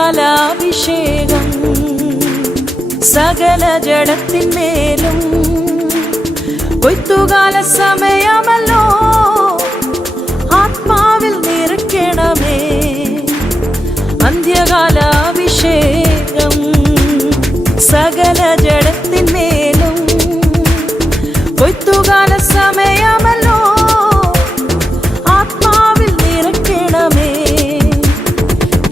അന്ത്യകാലാഭിഷേകം സകല ജഡത്തിന്മേലും കൊയ്ത്തുകാല സമയമല്ലോ ആത്മാവിൽ നിറയ്ക്കണമേ അന്ത്യകാലാഭിഷേകം സകല ജഡത്തിന്മേലും കൊയ്ത്തുകാല സമയമല്ലോ ആത്മാവിൽ നിറയ്ക്കണമേ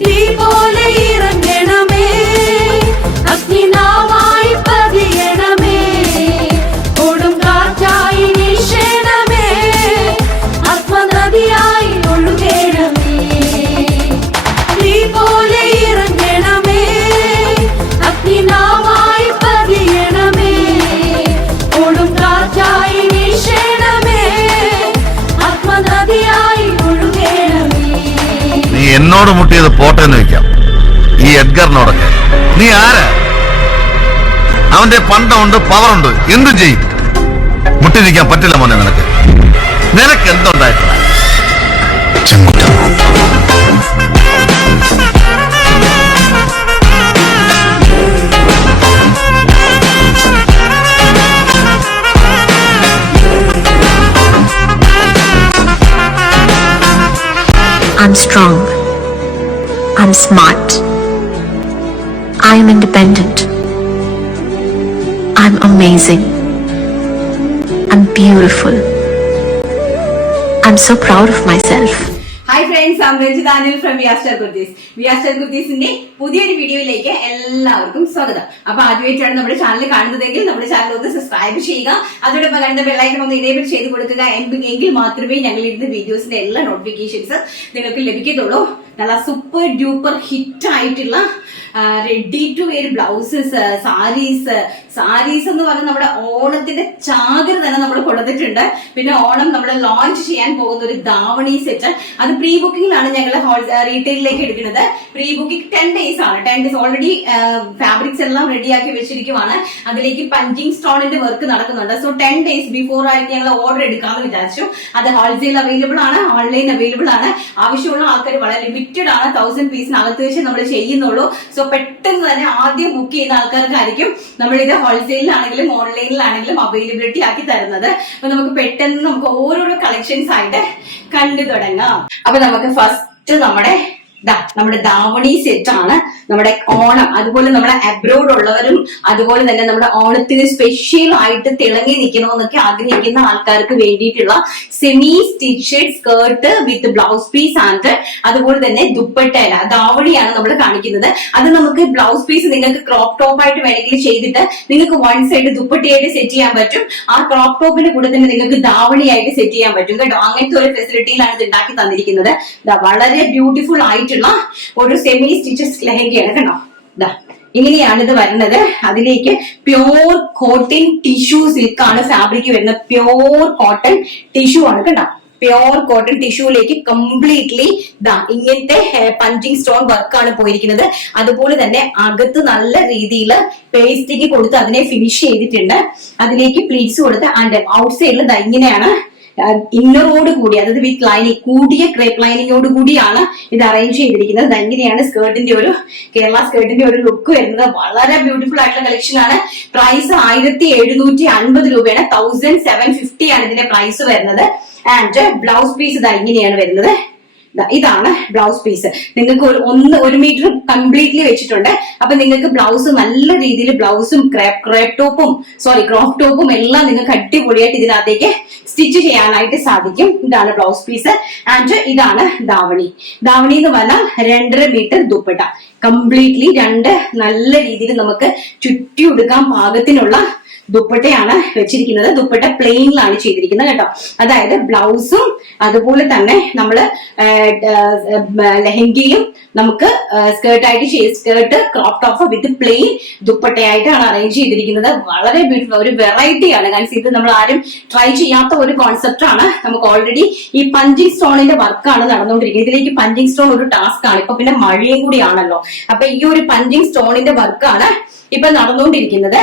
തീ പോലെ ഇറങ്ങണമേ അഗ്നിനാവായി പതിയണമേ കൊടും കാറ്റായി വീശണമേ ആത്മനദിയായി ഒഴുകണമേ തീ പോലെ ഇറങ്ങണമേ അഗ്നിനാവായി പതിയണമേ കൊടും കാറ്റായി വീശണമേ ആത്മനദിയായി ഒഴുകണമേ. നീ എന്നോട് മുട്ടിയത് പോട്ടെന്ന് വെക്കാം, ഈ എഡ്ഗറിനോടൊക്കെ നീ ആരാ? അവന്റെ പണ്ടമുണ്ട്, പവറുണ്ട്, എന്തും ചെയ്യും. മുട്ടിരിക്കാൻ പറ്റില്ല മോനെ നിനക്ക്. നിനക്ക് എന്തുണ്ടായിട്ടില്ല ചെങ്കുട്ട. I'm strong. I'm smart. I'm independent. I'm amazing. I'm beautiful. I'm so proud of myself. Hi friends, I'm Ranjit Anil from Viastar Kurtis. Viastar Kurtisന്റെ പുതിയൊരു വീഡിയോയിലേക്ക് എല്ലാവർക്കും സ്വാഗതം. അപ്പൊ ആദ്യമായിട്ടാണ് നമ്മുടെ ചാനൽ കാണുന്നതെങ്കിൽ നമ്മുടെ ചാനൽ ഒന്ന് സബ്സ്ക്രൈബ് ചെയ്യുക, അതോടൊപ്പം കാണുന്ന ബെല്ലൈക്കൺ ഒന്ന് എനേബിൾ ചെയ്ത് കൊടുക്കുക. എങ്കിൽ മാത്രമേ ഞങ്ങൾ ഇടുന്ന വീഡിയോസിന്റെ എല്ലാ നോട്ടിഫിക്കേഷൻസ് നിങ്ങൾക്ക് ലഭിക്കത്തുള്ളൂ. നല്ല സൂപ്പർ ഡ്യൂപ്പർ ഹിറ്റ് ആയിട്ടുള്ള ready to wear blouses, saris എന്ന് പറഞ്ഞാൽ നമ്മുടെ ഓണത്തിന്റെ ചാകര തന്നെ നമ്മൾ കൊടുത്തിട്ടുണ്ട്. പിന്നെ ഓണം നമ്മൾ ലോഞ്ച് ചെയ്യാൻ പോകുന്ന ഒരു ധാവണി സെറ്റ്, അത് പ്രീ ബുക്കിംഗിലാണ് ഞങ്ങൾ റീറ്റെയിലേക്ക് എടുക്കുന്നത്. പ്രീ ബുക്കിംഗ് 10 days ആണ്. 10 days ഓൾറെഡി ഫാബ്രിക്സ് എല്ലാം റെഡിയാക്കി വെച്ചിരിക്കുവാണ്. അതിലേക്ക് പഞ്ചിങ് സ്റ്റോണിന്റെ വർക്ക് നടക്കുന്നുണ്ട്. സോ 10 days ബിഫോർ ആയിട്ട് ഞങ്ങൾ ഓർഡർ എടുക്കാമെന്ന് വിചാരിച്ചു. അത് ഹോൾസെയിൽ അവൈലബിൾ ആണ്, ഓൺലൈൻ അവൈലബിൾ ആണ്. ആവശ്യമുള്ള ആൾക്കാർ വളരെ ലിമിറ്റഡ് ആണ്, 1000 പീസിനകത്ത് വെച്ച് നമ്മൾ ചെയ്യുന്നുള്ളൂ. സോ പെട്ടെന്ന് തന്നെ ആദ്യം ബുക്ക് ചെയ്യുന്ന ആൾക്കാർക്കായിരിക്കും നമ്മളിത് ഹോൾസെയിലാണെങ്കിലും ഓൺലൈനിലാണെങ്കിലും അവൈലബിലിറ്റി ആക്കി തരുന്നത്. അപ്പൊ നമുക്ക് പെട്ടെന്ന് നമുക്ക് ഓരോരോ കളക്ഷൻസ് ആയിട്ട് കണ്ടു തുടങ്ങാം. അപ്പൊ നമുക്ക് ഫസ്റ്റ് നമ്മുടെ ധാവണി സെറ്റ് ആണ്. നമ്മുടെ ഓണം, അതുപോലെ നമ്മുടെ അബ്രോഡ് ഉള്ളവരും അതുപോലെ തന്നെ നമ്മുടെ ഓണത്തിന് സ്പെഷ്യൽ ആയിട്ട് തിളങ്ങി നിൽക്കണമെന്നൊക്കെ ആഗ്രഹിക്കുന്ന ആൾക്കാർക്ക് വേണ്ടിയിട്ടുള്ള semi stitched skirt with blouse piece and അതുപോലെ തന്നെ ദുപ്പട്ട ധാവണിയാണ് നമ്മൾ കാണിക്കുന്നത്. അത് നമുക്ക് ബ്ലൗസ് പീസ് നിങ്ങൾക്ക് ക്രോപ്പ് ടോപ്പ് ആയിട്ട് വേണമെങ്കിൽ ചെയ്തിട്ട് നിങ്ങൾക്ക് വൺ സൈഡ് ദുപ്പട്ടയായിട്ട് സെറ്റ് ചെയ്യാൻ പറ്റും. ആ ക്രോപ്പ് ടോപ്പിന്റെ കൂടെ തന്നെ നിങ്ങൾക്ക് ധാവണിയായിട്ട് സെറ്റ് ചെയ്യാൻ പറ്റും കേട്ടോ. അങ്ങനത്തെ ഒരു ഫെസിലിറ്റിയിലാണ് ഇത് ഉണ്ടാക്കി തന്നിരിക്കുന്നത്. വളരെ ബ്യൂട്ടിഫുൾ ആയിട്ടുള്ള ഒരു സെമി സ്റ്റിച്ചഡ് ലെഹങ്കയാണ് കേട്ടോ. ഇങ്ങനെയാണ് ഇത് വരുന്നത്. അതിലേക്ക് പ്യോർ കോട്ടൺ ടിഷ്യൂ സിൽക്കാണ് ഫാബ്രിക് വരുന്നത്. പ്യോർ കോട്ടൺ ടിഷ്യൂ ആണ് കേട്ടോ. പ്യോർ കോട്ടൺ ടിഷ്യൂലേക്ക് കംപ്ലീറ്റ്ലി ഇങ്ങനത്തെ പഞ്ചിങ് സ്റ്റോൺ വർക്കാണ് പോയിരിക്കുന്നത്. അതുപോലെ തന്നെ അകത്ത് നല്ല രീതിയിൽ പേസ്റ്റിക്ക് കൊടുത്ത് അതിനെ ഫിനിഷ് ചെയ്തിട്ടുണ്ട്. അതിലേക്ക് പ്ലീറ്റ്സ് കൊടുത്ത് ആൻഡ് ഔട്ട് സൈഡിൽ ഇങ്ങനെയാണ് ഇന്നറോട് കൂടി, അതായത് വിത്ത് ലൈനിങ്, കൂടിയ ക്രേപ്പ് ലൈനിങ്ങോട് കൂടിയാണ് ഇത് അറേഞ്ച് ചെയ്തിരിക്കുന്നത്. ഇങ്ങനെയാണ് സ്കേർട്ടിന്റെ ഒരു കേരള സ്കേർട്ടിന്റെ ഒരു ലുക്ക് വരുന്നത്. വളരെ ബ്യൂട്ടിഫുൾ ആയിട്ടുള്ള കളക്ഷൻ ആണ്. പ്രൈസ് 1750 രൂപയാണ്. 1750 ആണ് ഇതിന്റെ പ്രൈസ് വരുന്നത്. ആൻഡ് ബ്ലൗസ് പീസ് ഇങ്ങനെയാണ് വരുന്നത്. ഇതാണ് ബ്ലൗസ് പീസ്. നിങ്ങൾക്ക് ഒരു മീറ്റർ കംപ്ലീറ്റ്ലി വെച്ചിട്ടുണ്ട്. അപ്പൊ നിങ്ങൾക്ക് ബ്ലൗസ് നല്ല രീതിയിൽ ബ്ലൗസും ക്രോപ്പ് ടോപ്പും എല്ലാം നിങ്ങൾക്ക് അടിപൊളിയായിട്ട് ഇതിനകത്തേക്ക് സ്റ്റിച്ച് ചെയ്യാനായിട്ട് സാധിക്കും. ഇതാണ് ബ്ലൗസ് പീസ് ആൻഡ് ഇതാണ് ധാവണി. ധാവണി എന്ന് പറഞ്ഞാൽ 2.5 മീറ്റർ ദുപ്പട്ട കംപ്ലീറ്റ്ലി നല്ല രീതിയിൽ നമുക്ക് ചുറ്റി ഉടുക്കാൻ പാകത്തിനുള്ള ദുപ്പട്ടയാണ് വെച്ചിരിക്കുന്നത്. ദുപ്പട്ട പ്ലെയിനിലാണ് ചെയ്തിരിക്കുന്നത് കേട്ടോ. അതായത് ബ്ലൗസും അതുപോലെ തന്നെ നമ്മള് ലെഹങ്കയും നമുക്ക് skirt crop top with plain ദുപ്പട്ടയായിട്ടാണ് അറേഞ്ച് ചെയ്തിരിക്കുന്നത്. വളരെ ബ്യൂട്ടിഫുൾ ഒരു വെറൈറ്റിയാണ്. കാരണം ഇത് നമ്മൾ ആരും ട്രൈ ചെയ്യാത്ത ഒരു കോൺസെപ്റ്റ് ആണ്. നമുക്ക് ഓൾറെഡി ഈ പഞ്ചിങ് സ്റ്റോണിന്റെ വർക്കാണ് നടന്നുകൊണ്ടിരിക്കുന്നത്. ഇതിലേക്ക് പഞ്ചിങ് സ്റ്റോൺ ഒരു ടാസ്ക് ആണ്. ഇപ്പൊ പിന്നെ മഴയും കൂടിയാണല്ലോ. അപ്പൊ ഈ ഒരു പഞ്ചിങ് സ്റ്റോണിന്റെ വർക്കാണ് ഇപ്പൊ നടന്നുകൊണ്ടിരിക്കുന്നത്.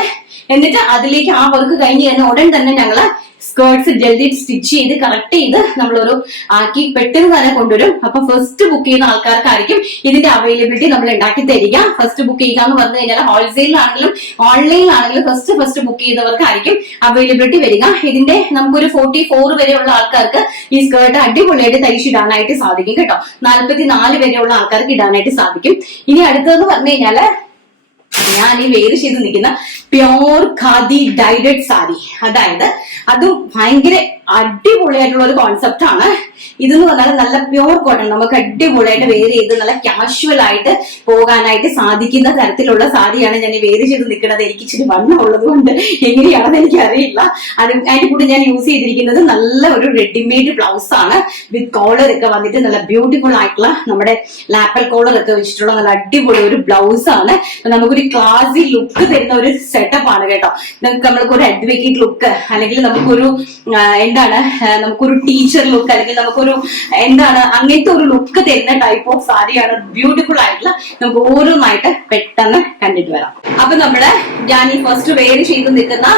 എന്നിട്ട് അതിലേക്ക് ആ വർക്ക് കഴിഞ്ഞ് ഉടൻ തന്നെ ഞങ്ങള് സ്കേർട്സ് ജൽദി സ്റ്റിച്ച് ചെയ്ത് കറക്റ്റ് ചെയ്ത് നമ്മളൊരു ആക്കി പെട്ടെന്ന് തന്നെ കൊണ്ടുവരും. അപ്പൊ ഫസ്റ്റ് ബുക്ക് ചെയ്യുന്ന ആൾക്കാർക്കായിരിക്കും ഇതിന്റെ അവൈലബിലിറ്റി നമ്മൾ ഉണ്ടാക്കി തരിക. ഫസ്റ്റ് ബുക്ക് ചെയ്യുക എന്ന് പറഞ്ഞു കഴിഞ്ഞാൽ ഹോൾസെയിലാണെങ്കിലും ഓൺലൈനിലാണെങ്കിലും ഫസ്റ്റ് ബുക്ക് ചെയ്യുന്നവർക്കായിരിക്കും അവൈലബിലിറ്റി വരിക. ഇതിന്റെ നമുക്കൊരു 44 വരെയുള്ള ആൾക്കാർക്ക് ഈ സ്കേർട്ട് അടിപൊളിയായിട്ട് തയ്ച്ചിടാനായിട്ട് സാധിക്കും കേട്ടോ. 44 വരെയുള്ള ആൾക്കാർക്ക് ഇടാനായിട്ട് സാധിക്കും. ഇനി അടുത്തതെന്ന് പറഞ്ഞു കഴിഞ്ഞാല് ഞാൻ ഈ വെയർ ചെയ്ത് നിൽക്കുന്ന പ്യോർ ഖാദി ഡൈഡഡ് സാരി, അതായത് അതും ഭയങ്കര അടിപൊളിയായിട്ടുള്ള ഒരു കോൺസെപ്റ്റ് ആണ്. ഇതെന്ന് പറഞ്ഞാൽ നല്ല പ്യോർ കോട്ടൺ, നമുക്ക് അടിപൊളിയായിട്ട് വെയർ ചെയ്ത് നല്ല കാഷ്വൽ ആയിട്ട് പോകാനായിട്ട് സാധിക്കുന്ന തരത്തിലുള്ള സാരിയാണ് ഞാൻ ഈ വെയർ ചെയ്ത് നിൽക്കുന്നത്. എനിക്ക് ഇച്ചിരി വണ്ണം ഉള്ളത് കൊണ്ട് എങ്ങനെയാണെന്ന് എനിക്ക് അറിയില്ല. അതിന്റെ കൂടെ ഞാൻ യൂസ് ചെയ്തിരിക്കുന്നത് നല്ല ഒരു റെഡിമെയ്ഡ് ബ്ലൗസ് ആണ് വിത്ത് കോളർ ഒക്കെ വന്നിട്ട് നല്ല ബ്യൂട്ടിഫുൾ ആയിട്ടുള്ള നമ്മുടെ ലാപ്പൽ കോളർ ഒക്കെ വെച്ചിട്ടുള്ള നല്ല അടിപൊളി ഒരു ബ്ലൗസ് ആണ്. നമുക്കൊരു ക്ലാസി ലുക്ക് തരുന്ന ഒരു സെറ്റപ്പ് ആണ് കേട്ടോ. നമ്മൾക്ക് ഒരു അഡ്വക്കേറ്റ് ലുക്ക് അല്ലെങ്കിൽ നമുക്കൊരു നമുക്കൊരു ടീച്ചർ ലുക്ക് അല്ലെങ്കിൽ നമുക്കൊരു അങ്ങനത്തെ ഒരു ലുക്ക് തരുന്ന ടൈപ്പ് ഓഫ് സാരിയാണ്. ബ്യൂട്ടിഫുൾ ആയിട്ടുള്ള നമുക്ക് ഓരോന്നായിട്ട് പെട്ടെന്ന് കണ്ടിട്ട് വരാം. അപ്പൊ ഞാൻ ഈ ഫസ്റ്റ് വെയർ ചെയ്ത് നിൽക്കുന്ന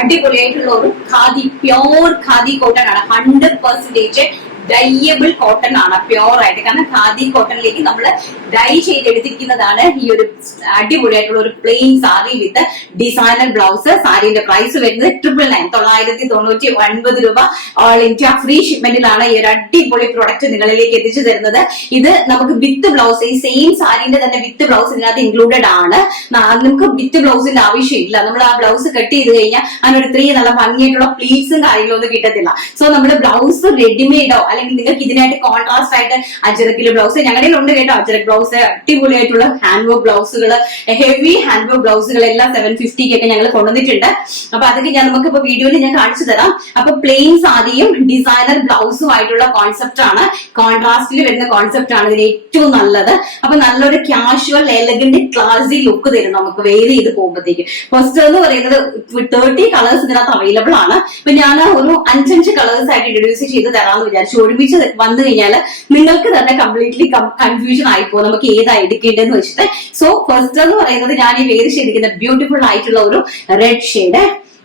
അടിപൊളിയായിട്ടുള്ള ഒരു ഖാദി പ്യോർ ഖാദി കോട്ടൺ ആണ്. 100% ഡൈയബിൾ കോട്ടൺ ആണ്, പ്യോർ ആയിട്ട്. കാരണം ഖാദി കോട്ടണിലേക്ക് നമ്മൾ ഡൈ ചെയ്തെടുത്തിരിക്കുന്നതാണ് ഈ ഒരു അടിപൊളിയായിട്ടുള്ള ഒരു plain sari with designer blouse. സാരിയുടെ പ്രൈസ് വരുന്നത് 999 രൂപ. ഓൾ ഇന്ത്യ ഫ്രീ ഷിപ്മെന്റിലാണ് ഈ ഒരു അടിപൊളി പ്രൊഡക്റ്റ് നിങ്ങളിലേക്ക് എത്തിച്ചു തരുന്നത്. ഇത് നമുക്ക് വിത്ത് ബ്ലൗസ്, ഈ സെയിം സാരിന്റെ തന്നെ വിത്ത് ബ്ലൗസ് ഇതിനകത്ത് ഇൻക്ലൂഡഡ് ആണ്. നമുക്ക് വിത്ത് ബ്ലൗസിന്റെ ആവശ്യമില്ല. നമ്മൾ ആ ബ്ലൗസ് കട്ട് ചെയ്ത് കഴിഞ്ഞാൽ അതിനൊരു 3 നല്ല ഭംഗിയായിട്ടുള്ള പ്ലീറ്റ്സും കാര്യങ്ങളും ഒന്നും കിട്ടത്തില്ല. സോ നമ്മുടെ ബ്ലൗസ് റെഡിമെയ്ഡോ അല്ലെങ്കിൽ നിങ്ങൾക്ക് ഇതിനായിട്ട് കോൺട്രാസ്റ്റ് ആയിട്ട് അജറക്കിലെ ബ്ലൗസ് ഞങ്ങളുടെ ഉണ്ട് കേട്ടോ. അജറക് ബ്ലൗസ്, അടിപൊളിയായിട്ടുള്ള ഹാൻഡ് വർക്ക് ബ്ലൗസുകൾ, ഹെവി ഹാൻഡ് വർക്ക് ബ്ലൗസുകൾ എല്ലാം 750 ഞങ്ങൾ കൊണ്ടുവന്നിട്ടുണ്ട്. അപ്പൊ അതൊക്കെ നമുക്ക് ഇപ്പൊ വീഡിയോയിൽ ഞാൻ കാണിച്ചു തരാം. അപ്പൊ പ്ലെയിൻ സാരിയും ഡിസൈനർ ബ്ലൗസും ആയിട്ടുള്ള കോൺസെപ്റ്റ് ആണ്, കോൺട്രാസ്റ്റിൽ വരുന്ന കോൺസെപ്റ്റ് ആണ് ഇതിന് ഏറ്റവും നല്ലത്. അപ്പൊ നല്ലൊരു കാഷ്വൽ എലഗന്റ് ക്ലാസി ലുക്ക് തരും നമുക്ക് വെയർ ചെയ്ത് പോകുമ്പോഴത്തേക്ക്. ഫസ്റ്റ് എന്ന് പറയുന്നത് 30 കളേഴ്സ് ഇതിനകത്ത് അവൈലബിൾ ആണ്. അപ്പൊ ഞാൻ ഒരു 5 കളേഴ്സ് ആയിട്ട് ഇൻട്രൊഡ്യൂസ് ചെയ്ത് തരാമെന്ന് വിചാരിച്ചു. ഒരുമിച്ച് വന്നു കഴിഞ്ഞാൽ നിങ്ങൾക്ക് തന്നെ കംപ്ലീറ്റ്ലി കൺഫ്യൂഷൻ ആയിപ്പോ നമുക്ക് ഏതാ എടുക്കേണ്ടതെന്ന് വെച്ചിട്ട്. സോ ഫസ്റ്റ് എന്ന് പറയുന്നത് ഞാൻ ഈ വെയർ ചെയ്തിരിക്കുന്ന ബ്യൂട്ടിഫുൾ ആയിട്ടുള്ള ഒരു red shade.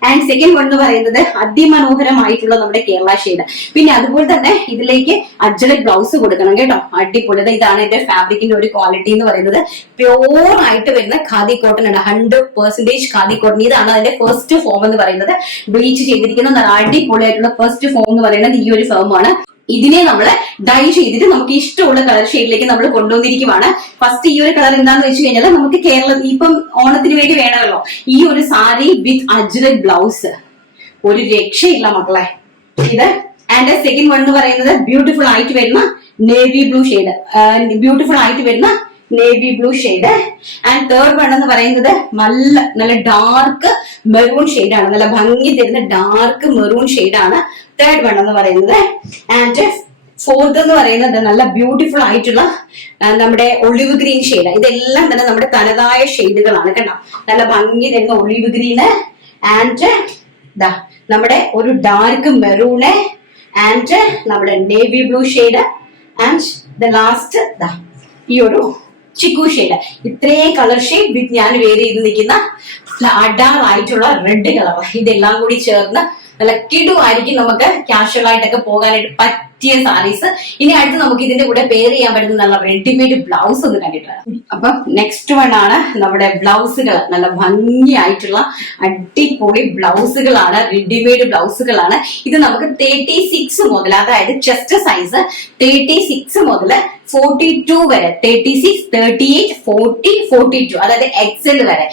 And second one എന്ന് പറയുന്നത് അതിമനോഹരമായിട്ടുള്ള നമ്മുടെ കേരള ഷെയ്ഡ്. പിന്നെ അതുപോലെ തന്നെ ഇതിലേക്ക് അജ്ജലക് ബ്ലൗസ് കൊടുക്കണം കേട്ടോ. അടിപൊളി. ഇതാണ് എന്റെ ഫാബ്രിക്കിന്റെ ഒരു ക്വാളിറ്റി എന്ന് പറയുന്നത്. പ്യോർ ആയിട്ട് വരുന്ന ഖാദി കോട്ടൺ ആണ്, 100% ഖാദി കോട്ടൺ. ഇതാണ് അതിന്റെ ഫസ്റ്റ് ഫോം എന്ന് പറയുന്നത്. ബ്ലീച്ച് ചെയ്തിരിക്കുന്ന നല്ല അടിപൊളിയായിട്ടുള്ള ഫസ്റ്റ് ഫോം എന്ന് പറയുന്നത് ഈ ഒരു ഫോം ആണ്. ഇതിനെ നമ്മൾ ഡൈ ചെയ്തിട്ട് നമുക്ക് ഇഷ്ടമുള്ള കളർ ഷെയ്ഡിലേക്ക് നമ്മൾ കൊണ്ടുവന്നിരിക്കുവാണ്. ഫസ്റ്റ് ഈ ഒരു കളർ എന്താന്ന് വെച്ച് കഴിഞ്ഞാൽ നമുക്ക് കേരളം ഇപ്പം ഓണത്തിന് വേണ്ടി വേണമല്ലോ. ഈ ഒരു സാരി വിത്ത് അജ്രക് ബ്ലൗസ് ഒരു രക്ഷയില്ല മക്കളെ ഇത്. ആൻഡ് സെക്കൻഡ് വൺ എന്ന് പറയുന്നത് ബ്യൂട്ടിഫുൾ ആയിട്ട് വരുന്ന navy blue shade, navy blue shade. And third one എന്ന് പറയുന്നത് നല്ല ഡാർക്ക് മെറൂൺ ഷെയ്ഡാണ്, നല്ല ഭംഗി തരുന്ന ഡാർക്ക് മെറൂൺ ഷെയ്ഡാണ് തേർഡ് വൺ എന്ന് പറയുന്നത്. ആൻഡ് ഫോർത്ത് എന്ന് പറയുന്നത് നല്ല ബ്യൂട്ടിഫുൾ ആയിട്ടുള്ള നമ്മുടെ ഒളിവ് ഗ്രീൻ ഷെയ്ഡ്. ഇതെല്ലാം തന്നെ നമ്മുടെ തനതായ ഷെയ്ഡുകളാണ് കേട്ടോ. നല്ല ഭംഗി തരുന്ന ഒളിവ് ഗ്രീന് ആൻഡ് നമ്മുടെ ഒരു ഡാർക്ക് മെറൂണ് ആൻഡ് നമ്മുടെ navy blue shade and the last ഈ ഒരു ചിക്കു ഷെയ്ഡ്. ഇത്രയും കളർ ഷെയ്ഡ് വിത്ത് ഞാൻ വെയർ ചെയ്ത് നിൽക്കുന്ന അഡാറായിട്ടുള്ള റെഡ് കളർ. ഇതെല്ലാം കൂടി ചേർന്ന് നല്ല കിടുവായിരിക്കും നമുക്ക് കാഷ്വൽ ആയിട്ടൊക്കെ പോകാനായിട്ട് പറ്റിയ സാരീസ്. ഇനി അടുത്ത് നമുക്ക് ഇതിന്റെ കൂടെ പെയർ ചെയ്യാൻ പറ്റുന്ന നല്ല റെഡിമെയ്ഡ് ബ്ലൗസ് ഒന്ന് കണ്ടിട്ട്. അപ്പൊ നെക്സ്റ്റ് വൺ ആണ് നമ്മുടെ ബ്ലൗസുകൾ. നല്ല ഭംഗിയായിട്ടുള്ള അടിപൊളി ബ്ലൗസുകളാണ്, റെഡിമെയ്ഡ് ബ്ലൗസുകളാണ്. ഇത് നമുക്ക് 36 മുതൽ, അതായത് ചെസ്റ്റ് സൈസ് 36 മുതൽ 42 വരെ, 36, 38, 40, 42, അതായത് എക്സൽ വരെ,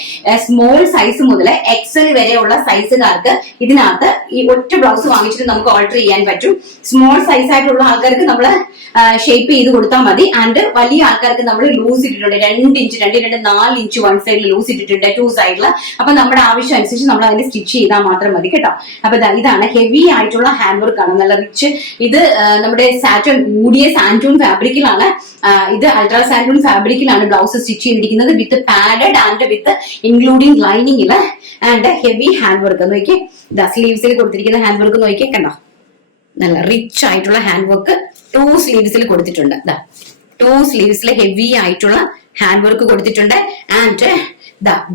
സ്മോൾ സൈസ് മുതൽ എക്സൽ വരെയുള്ള സൈസുകാർക്ക് ഇതിനകത്ത് ഈ ഒറ്റ ബ്ലൗസ് വാങ്ങിച്ചിട്ട് നമുക്ക് ഓൾട്ടർ ചെയ്യാൻ പറ്റും. സ്മോൾ സൈസ് ആയിട്ടുള്ള ആൾക്കാർക്ക് നമ്മൾ ഷേപ്പ് ചെയ്ത് കൊടുത്താൽ മതി. ആൻഡ് വലിയ ആൾക്കാർക്ക് നമ്മൾ ലൂസ് ഇട്ടിട്ടുണ്ട്, 2 ഇഞ്ച് 4 ഇഞ്ച് വൺ സൈഡിൽ ലൂസ് ഇട്ടിട്ടുണ്ട്, 2 സൈഡിൽ. അപ്പൊ നമ്മുടെ ആവശ്യം അനുസരിച്ച് നമ്മൾ അതിനെ സ്റ്റിച്ച് ചെയ്താൽ മാത്രം മതി കേട്ടോ. അപ്പൊ ഇതാണ് ഹെവി ആയിട്ടുള്ള ഹാൻഡ് വർക്ക് ആണ്, നല്ല റിച്ച്. ഇത് നമ്മുടെ സാറ്റൺ കൂടിയ സാൻറ്റൂൺ ഫാബ്രിക്കിലാണ്. ഇത് അൾട്രാ സാൻറ്റൂൺ ഫാബ്രിക്കിലാണ് ബ്ലൗസ് സ്റ്റിച്ച് ചെയ്തിരിക്കുന്നത് with padded and with including ലൈനിങ്ങില് ആൻഡ് ഹെവി ഹാൻഡ് വർക്ക്. നോക്കിയേ, സ്ലീവ്സിൽ കൊടുത്തിരിക്കുന്ന ഹാൻഡ് വർക്ക് നോക്കിയേ, കണ്ടോ, നല്ല റിച്ച് ആയിട്ടുള്ള ഹാൻഡ് വർക്ക് 2 സ്ലീവ്സിൽ കൊടുത്തിട്ടുണ്ട്. 2 സ്ലീവ്സിൽ ഹെവി ആയിട്ടുള്ള ഹാൻഡ് വർക്ക് കൊടുത്തിട്ടുണ്ട്. ആൻഡ്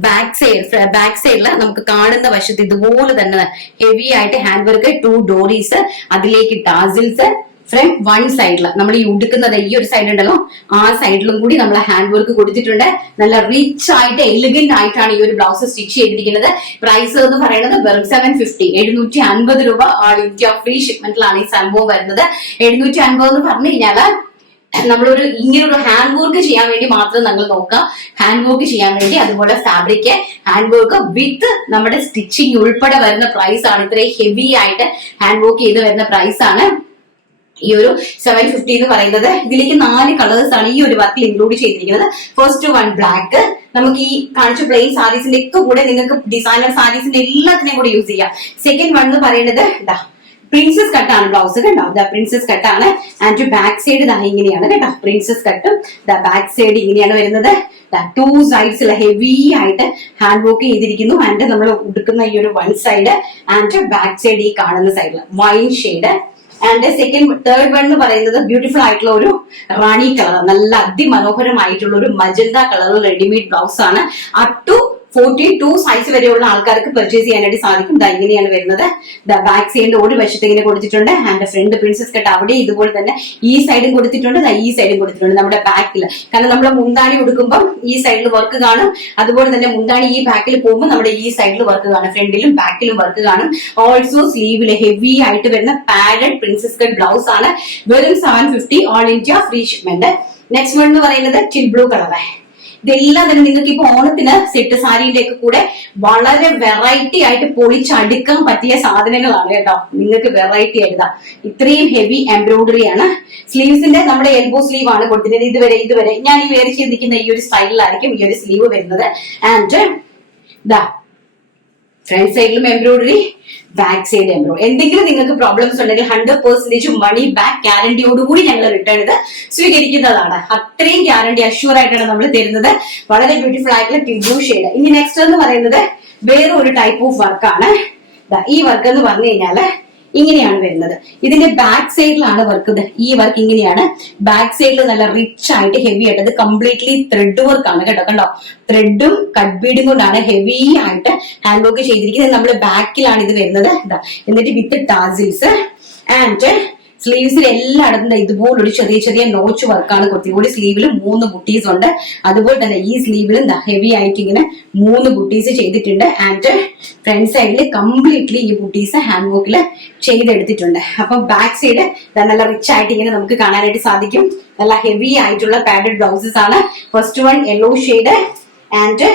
ബാക്ക് സൈഡിൽ നമുക്ക് കാണുന്ന വശത്ത് ഇതുപോലെ തന്നെ ഹെവി ആയിട്ട് ഹാൻഡ് വർക്ക്, 2 ഡോറീസ്, അതിലേക്ക് ടാസിൽസ് ഫ്രം വൺ സൈഡിൽ നമ്മൾ ഈ ഉടുക്കുന്നത് ഈ ഒരു സൈഡ് ഉണ്ടല്ലോ ആ സൈഡിലും കൂടി നമ്മൾ ഹാൻഡ് വർക്ക് കൊടുത്തിട്ടുണ്ട്. നല്ല റിച്ച് ആയിട്ട് എലിഗന്റ് ആയിട്ടാണ് ഈ ഒരു ബ്ലൗസ് സ്റ്റിച്ച് ചെയ്തിരിക്കുന്നത്. പ്രൈസ് എന്ന് പറയുന്നത് വെറും 750, 750 രൂപ. ഓൾ ഇന്ത്യ ഫ്രീ ഷിപ്മെന്റിലാണ് ഈ സംഭവം വരുന്നത്. 750 എന്ന് പറഞ്ഞു കഴിഞ്ഞാല് നമ്മളൊരു ഇങ്ങനൊരു ഹാൻഡ് വർക്ക് ചെയ്യാൻ വേണ്ടി മാത്രം നമ്മൾ നോക്കാം. ഹാൻഡ് വർക്ക് ചെയ്യാൻ വേണ്ടി, അതുപോലെ ഫാബ്രിക് ഹാൻഡ് വർക്ക് വിത്ത് നമ്മുടെ സ്റ്റിച്ചിങ് ഉൾപ്പെടെ വരുന്ന പ്രൈസ് ആണ്. ഇത്രയും ഹെവി ആയിട്ട് ഹാൻഡ് വർക്ക് ചെയ്ത് വരുന്ന പ്രൈസ് ആണ് ഈ ഒരു 750 എന്ന് പറയുന്നത്. ഇതിലേക്ക് 4 കളേഴ്സ് ആണ് ഈ ഒരു വർക്കിൽ ഇൻക്ലൂഡ് ചെയ്തിരിക്കുന്നത്. ഫസ്റ്റ് വൺ ബ്ലാക്ക്, നമുക്ക് ഈ കാണിച്ച പ്ലെയിൻ സാരീസിന്റെ ഒക്കെ കൂടെ നിങ്ങൾക്ക് ഡിസൈനർ സാരീസിന്റെ എല്ലാത്തിനെയും കൂടെ യൂസ് ചെയ്യാം. സെക്കൻഡ് വൺ എന്ന് പറയുന്നത് പ്രിൻസസ് കട്ടാണ് ബ്ലൗസ് കേട്ടോ. പ്രിൻസസ് കട്ടാണ്. ആൻഡ് ബാക്ക് സൈഡ് ഇങ്ങനെയാണ് കേട്ടോ. പ്രിൻസസ് കട്ടും ബാക്ക് സൈഡ് ഇങ്ങനെയാണ് വരുന്നത്. 2 സൈഡ്സിൽ ഹെവി ആയിട്ട് ഹാൻഡ് വർക്ക് ചെയ്തിരിക്കുന്നു. ആൻഡ് നമ്മൾ ഉടുക്കുന്ന ഈ ഒരു one side and back side ഈ കാണുന്ന സൈഡിൽ wine shade. And third one എന്ന് പറയുന്നത് ബ്യൂട്ടിഫുൾ ആയിട്ടുള്ള ഒരു റാണി കളർ, നല്ല അതിമനോഹരമായിട്ടുള്ള ഒരു മജന്ത കളർ റെഡിമെയ്ഡ് ബ്ലൗസ് ആണ്. അപ് ടു 42 സൈസ് വരെയുള്ള ആൾക്കാർക്ക് പർച്ചേസ് ചെയ്യാനായിട്ട് സാധിക്കും. ഇങ്ങനെയാണ് വരുന്നത്. ബാക്ക് സൈഡിന്റെ ഒരു വശത്ത് ഇങ്ങനെ കൊടുത്തിട്ടുണ്ട്. ആൻഡ് ഫ്രണ്ട് പ്രിൻസസ് കട്ട് അവിടെ ഇതുപോലെ തന്നെ ഈ സൈഡും കൊടുത്തിട്ടുണ്ട്, ഈ സൈഡും കൊടുത്തിട്ടുണ്ട് നമ്മുടെ ബാക്കിൽ. കാരണം നമ്മൾ മുന്താണി കൊടുക്കുമ്പോൾ ഈ സൈഡിൽ വർക്ക് കാണും, അതുപോലെ തന്നെ മുന്താണി ഈ ബാക്കിൽ പോകുമ്പോൾ നമ്മുടെ ഈ സൈഡിൽ വർക്ക് കാണും, ഫ്രണ്ടിലും ബാക്കിലും വർക്ക് കാണും. ഓൾസോ സ്ലീവില് ഹെവി ആയിട്ട് വരുന്ന പാഡഡ് പ്രിൻസസ് കട്ട് ബ്ലൗസ് ആണ്. വെറും 750, all India free shipment. Next one എന്ന് പറയുന്നത് ടിൽ ബ്ലൂ കളർ. ഇതെല്ലാം തന്നെ നിങ്ങൾക്ക് ഇപ്പൊ ഓണത്തിന് സെറ്റ് സാരിയുടെ ഒക്കെ കൂടെ വളരെ വെറൈറ്റി ആയിട്ട് പൊളിച്ചടുക്കാൻ പറ്റിയ സാധനങ്ങളാണ് കേട്ടോ. നിങ്ങൾക്ക് വെറൈറ്റി ആയിട്ട് ഇത്രയും ഹെവി എംബ്രോയിഡറി ആണ്. സ്ലീവ്സിന്റെ നമ്മുടെ എൽബോ സ്ലീവ് ആണ് കൊടുത്തിരുന്നത്. ഇതുവരെ ഞാൻ ഈ വേറെ ചെയ്തിരിക്കുന്ന ഈ ഒരു സ്റ്റൈലിലായിരിക്കും ഈ ഒരു സ്ലീവ് വരുന്നത്. ആൻഡ് ഫ്രണ്ട് സൈഡിലും എംബ്രോയിഡറി, ബാക്ക് സൈഡ് എംബ്രോയിഡറി. എന്തെങ്കിലും നിങ്ങൾക്ക് പ്രോബ്ലംസ് ഉണ്ടെങ്കിൽ 100% മണി ബാക്ക് ഗ്യാരണ്ടിയോടുകൂടി ഞങ്ങൾ റിട്ടേൺ ചെയ്ത് സ്വീകരിക്കുന്നതാണ്. അത്രയും ഗ്യാരണ്ടി അഷ്യൂർ ആയിട്ടാണ് നമ്മൾ തരുന്നത്. വളരെ ബ്യൂട്ടിഫുൾ ആയിട്ടുള്ള ടിബ്ലൂ ഷെയ്ഡ്. ഇനി നെക്സ്റ്റ് എന്ന് പറയുന്നത് വേറെ ഒരു ടൈപ്പ് ഓഫ് വർക്കാണ്. ഈ വർക്ക് എന്ന് പറഞ്ഞു കഴിഞ്ഞാല് ഇങ്ങനെയാണ് വരുന്നത്. ഇതിന്റെ ബാക്ക് സൈഡിലാണ് വർക്ക്. ഈ വർക്ക് ഇങ്ങനെയാണ്. ബാക്ക് സൈഡിൽ നല്ല റിച്ച് ആയിട്ട് ഹെവി ആയിട്ട്, അത് കംപ്ലീറ്റ്ലി ത്രെഡ് വർക്ക് ആണ് കേട്ടോ. കണ്ടോ, ത്രെഡും കട്ട് ബീഡും കൊണ്ടാണ് ഹെവി ആയിട്ട് ഹാൻഡ് വർക്ക് ചെയ്തിരിക്കുന്നത്. നമ്മുടെ ബാക്കിലാണ് ഇത് വരുന്നത്. എന്നിട്ട് വിത്ത് ടാസിൽസ് ആൻഡ് സ്ലീവ്സിൽ എല്ലായിടത്തും ഇതുപോലൊരു ചെറിയ ചെറിയ നോച്ച് വർക്കാണ് കൊടുത്തത്. ഒരു സ്ലീവിൽ 3 ബുട്ടീസ് ഉണ്ട്. അതുപോലെ തന്നെ ഈ സ്ലീവിലും ഹെവി ആയിട്ട് ഇങ്ങനെ 3 ബുട്ടീസ് ചെയ്തിട്ടുണ്ട്. ആൻഡ് ഫ്രണ്ട് സൈഡിൽ കംപ്ലീറ്റ്ലി ഈ ബുട്ടീസ് ഹാൻഡ് വർക്കിൽ ചെയ്തെടുത്തിട്ടുണ്ട്. അപ്പൊ ബാക്ക് സൈഡ് നല്ല റിച്ച് ആയിട്ട് ഇങ്ങനെ നമുക്ക് കാണാനായിട്ട് സാധിക്കും. നല്ല ഹെവി ആയിട്ടുള്ള പാഡഡ് ബ്ലൗസസ് ആണ്. First one yellow shade and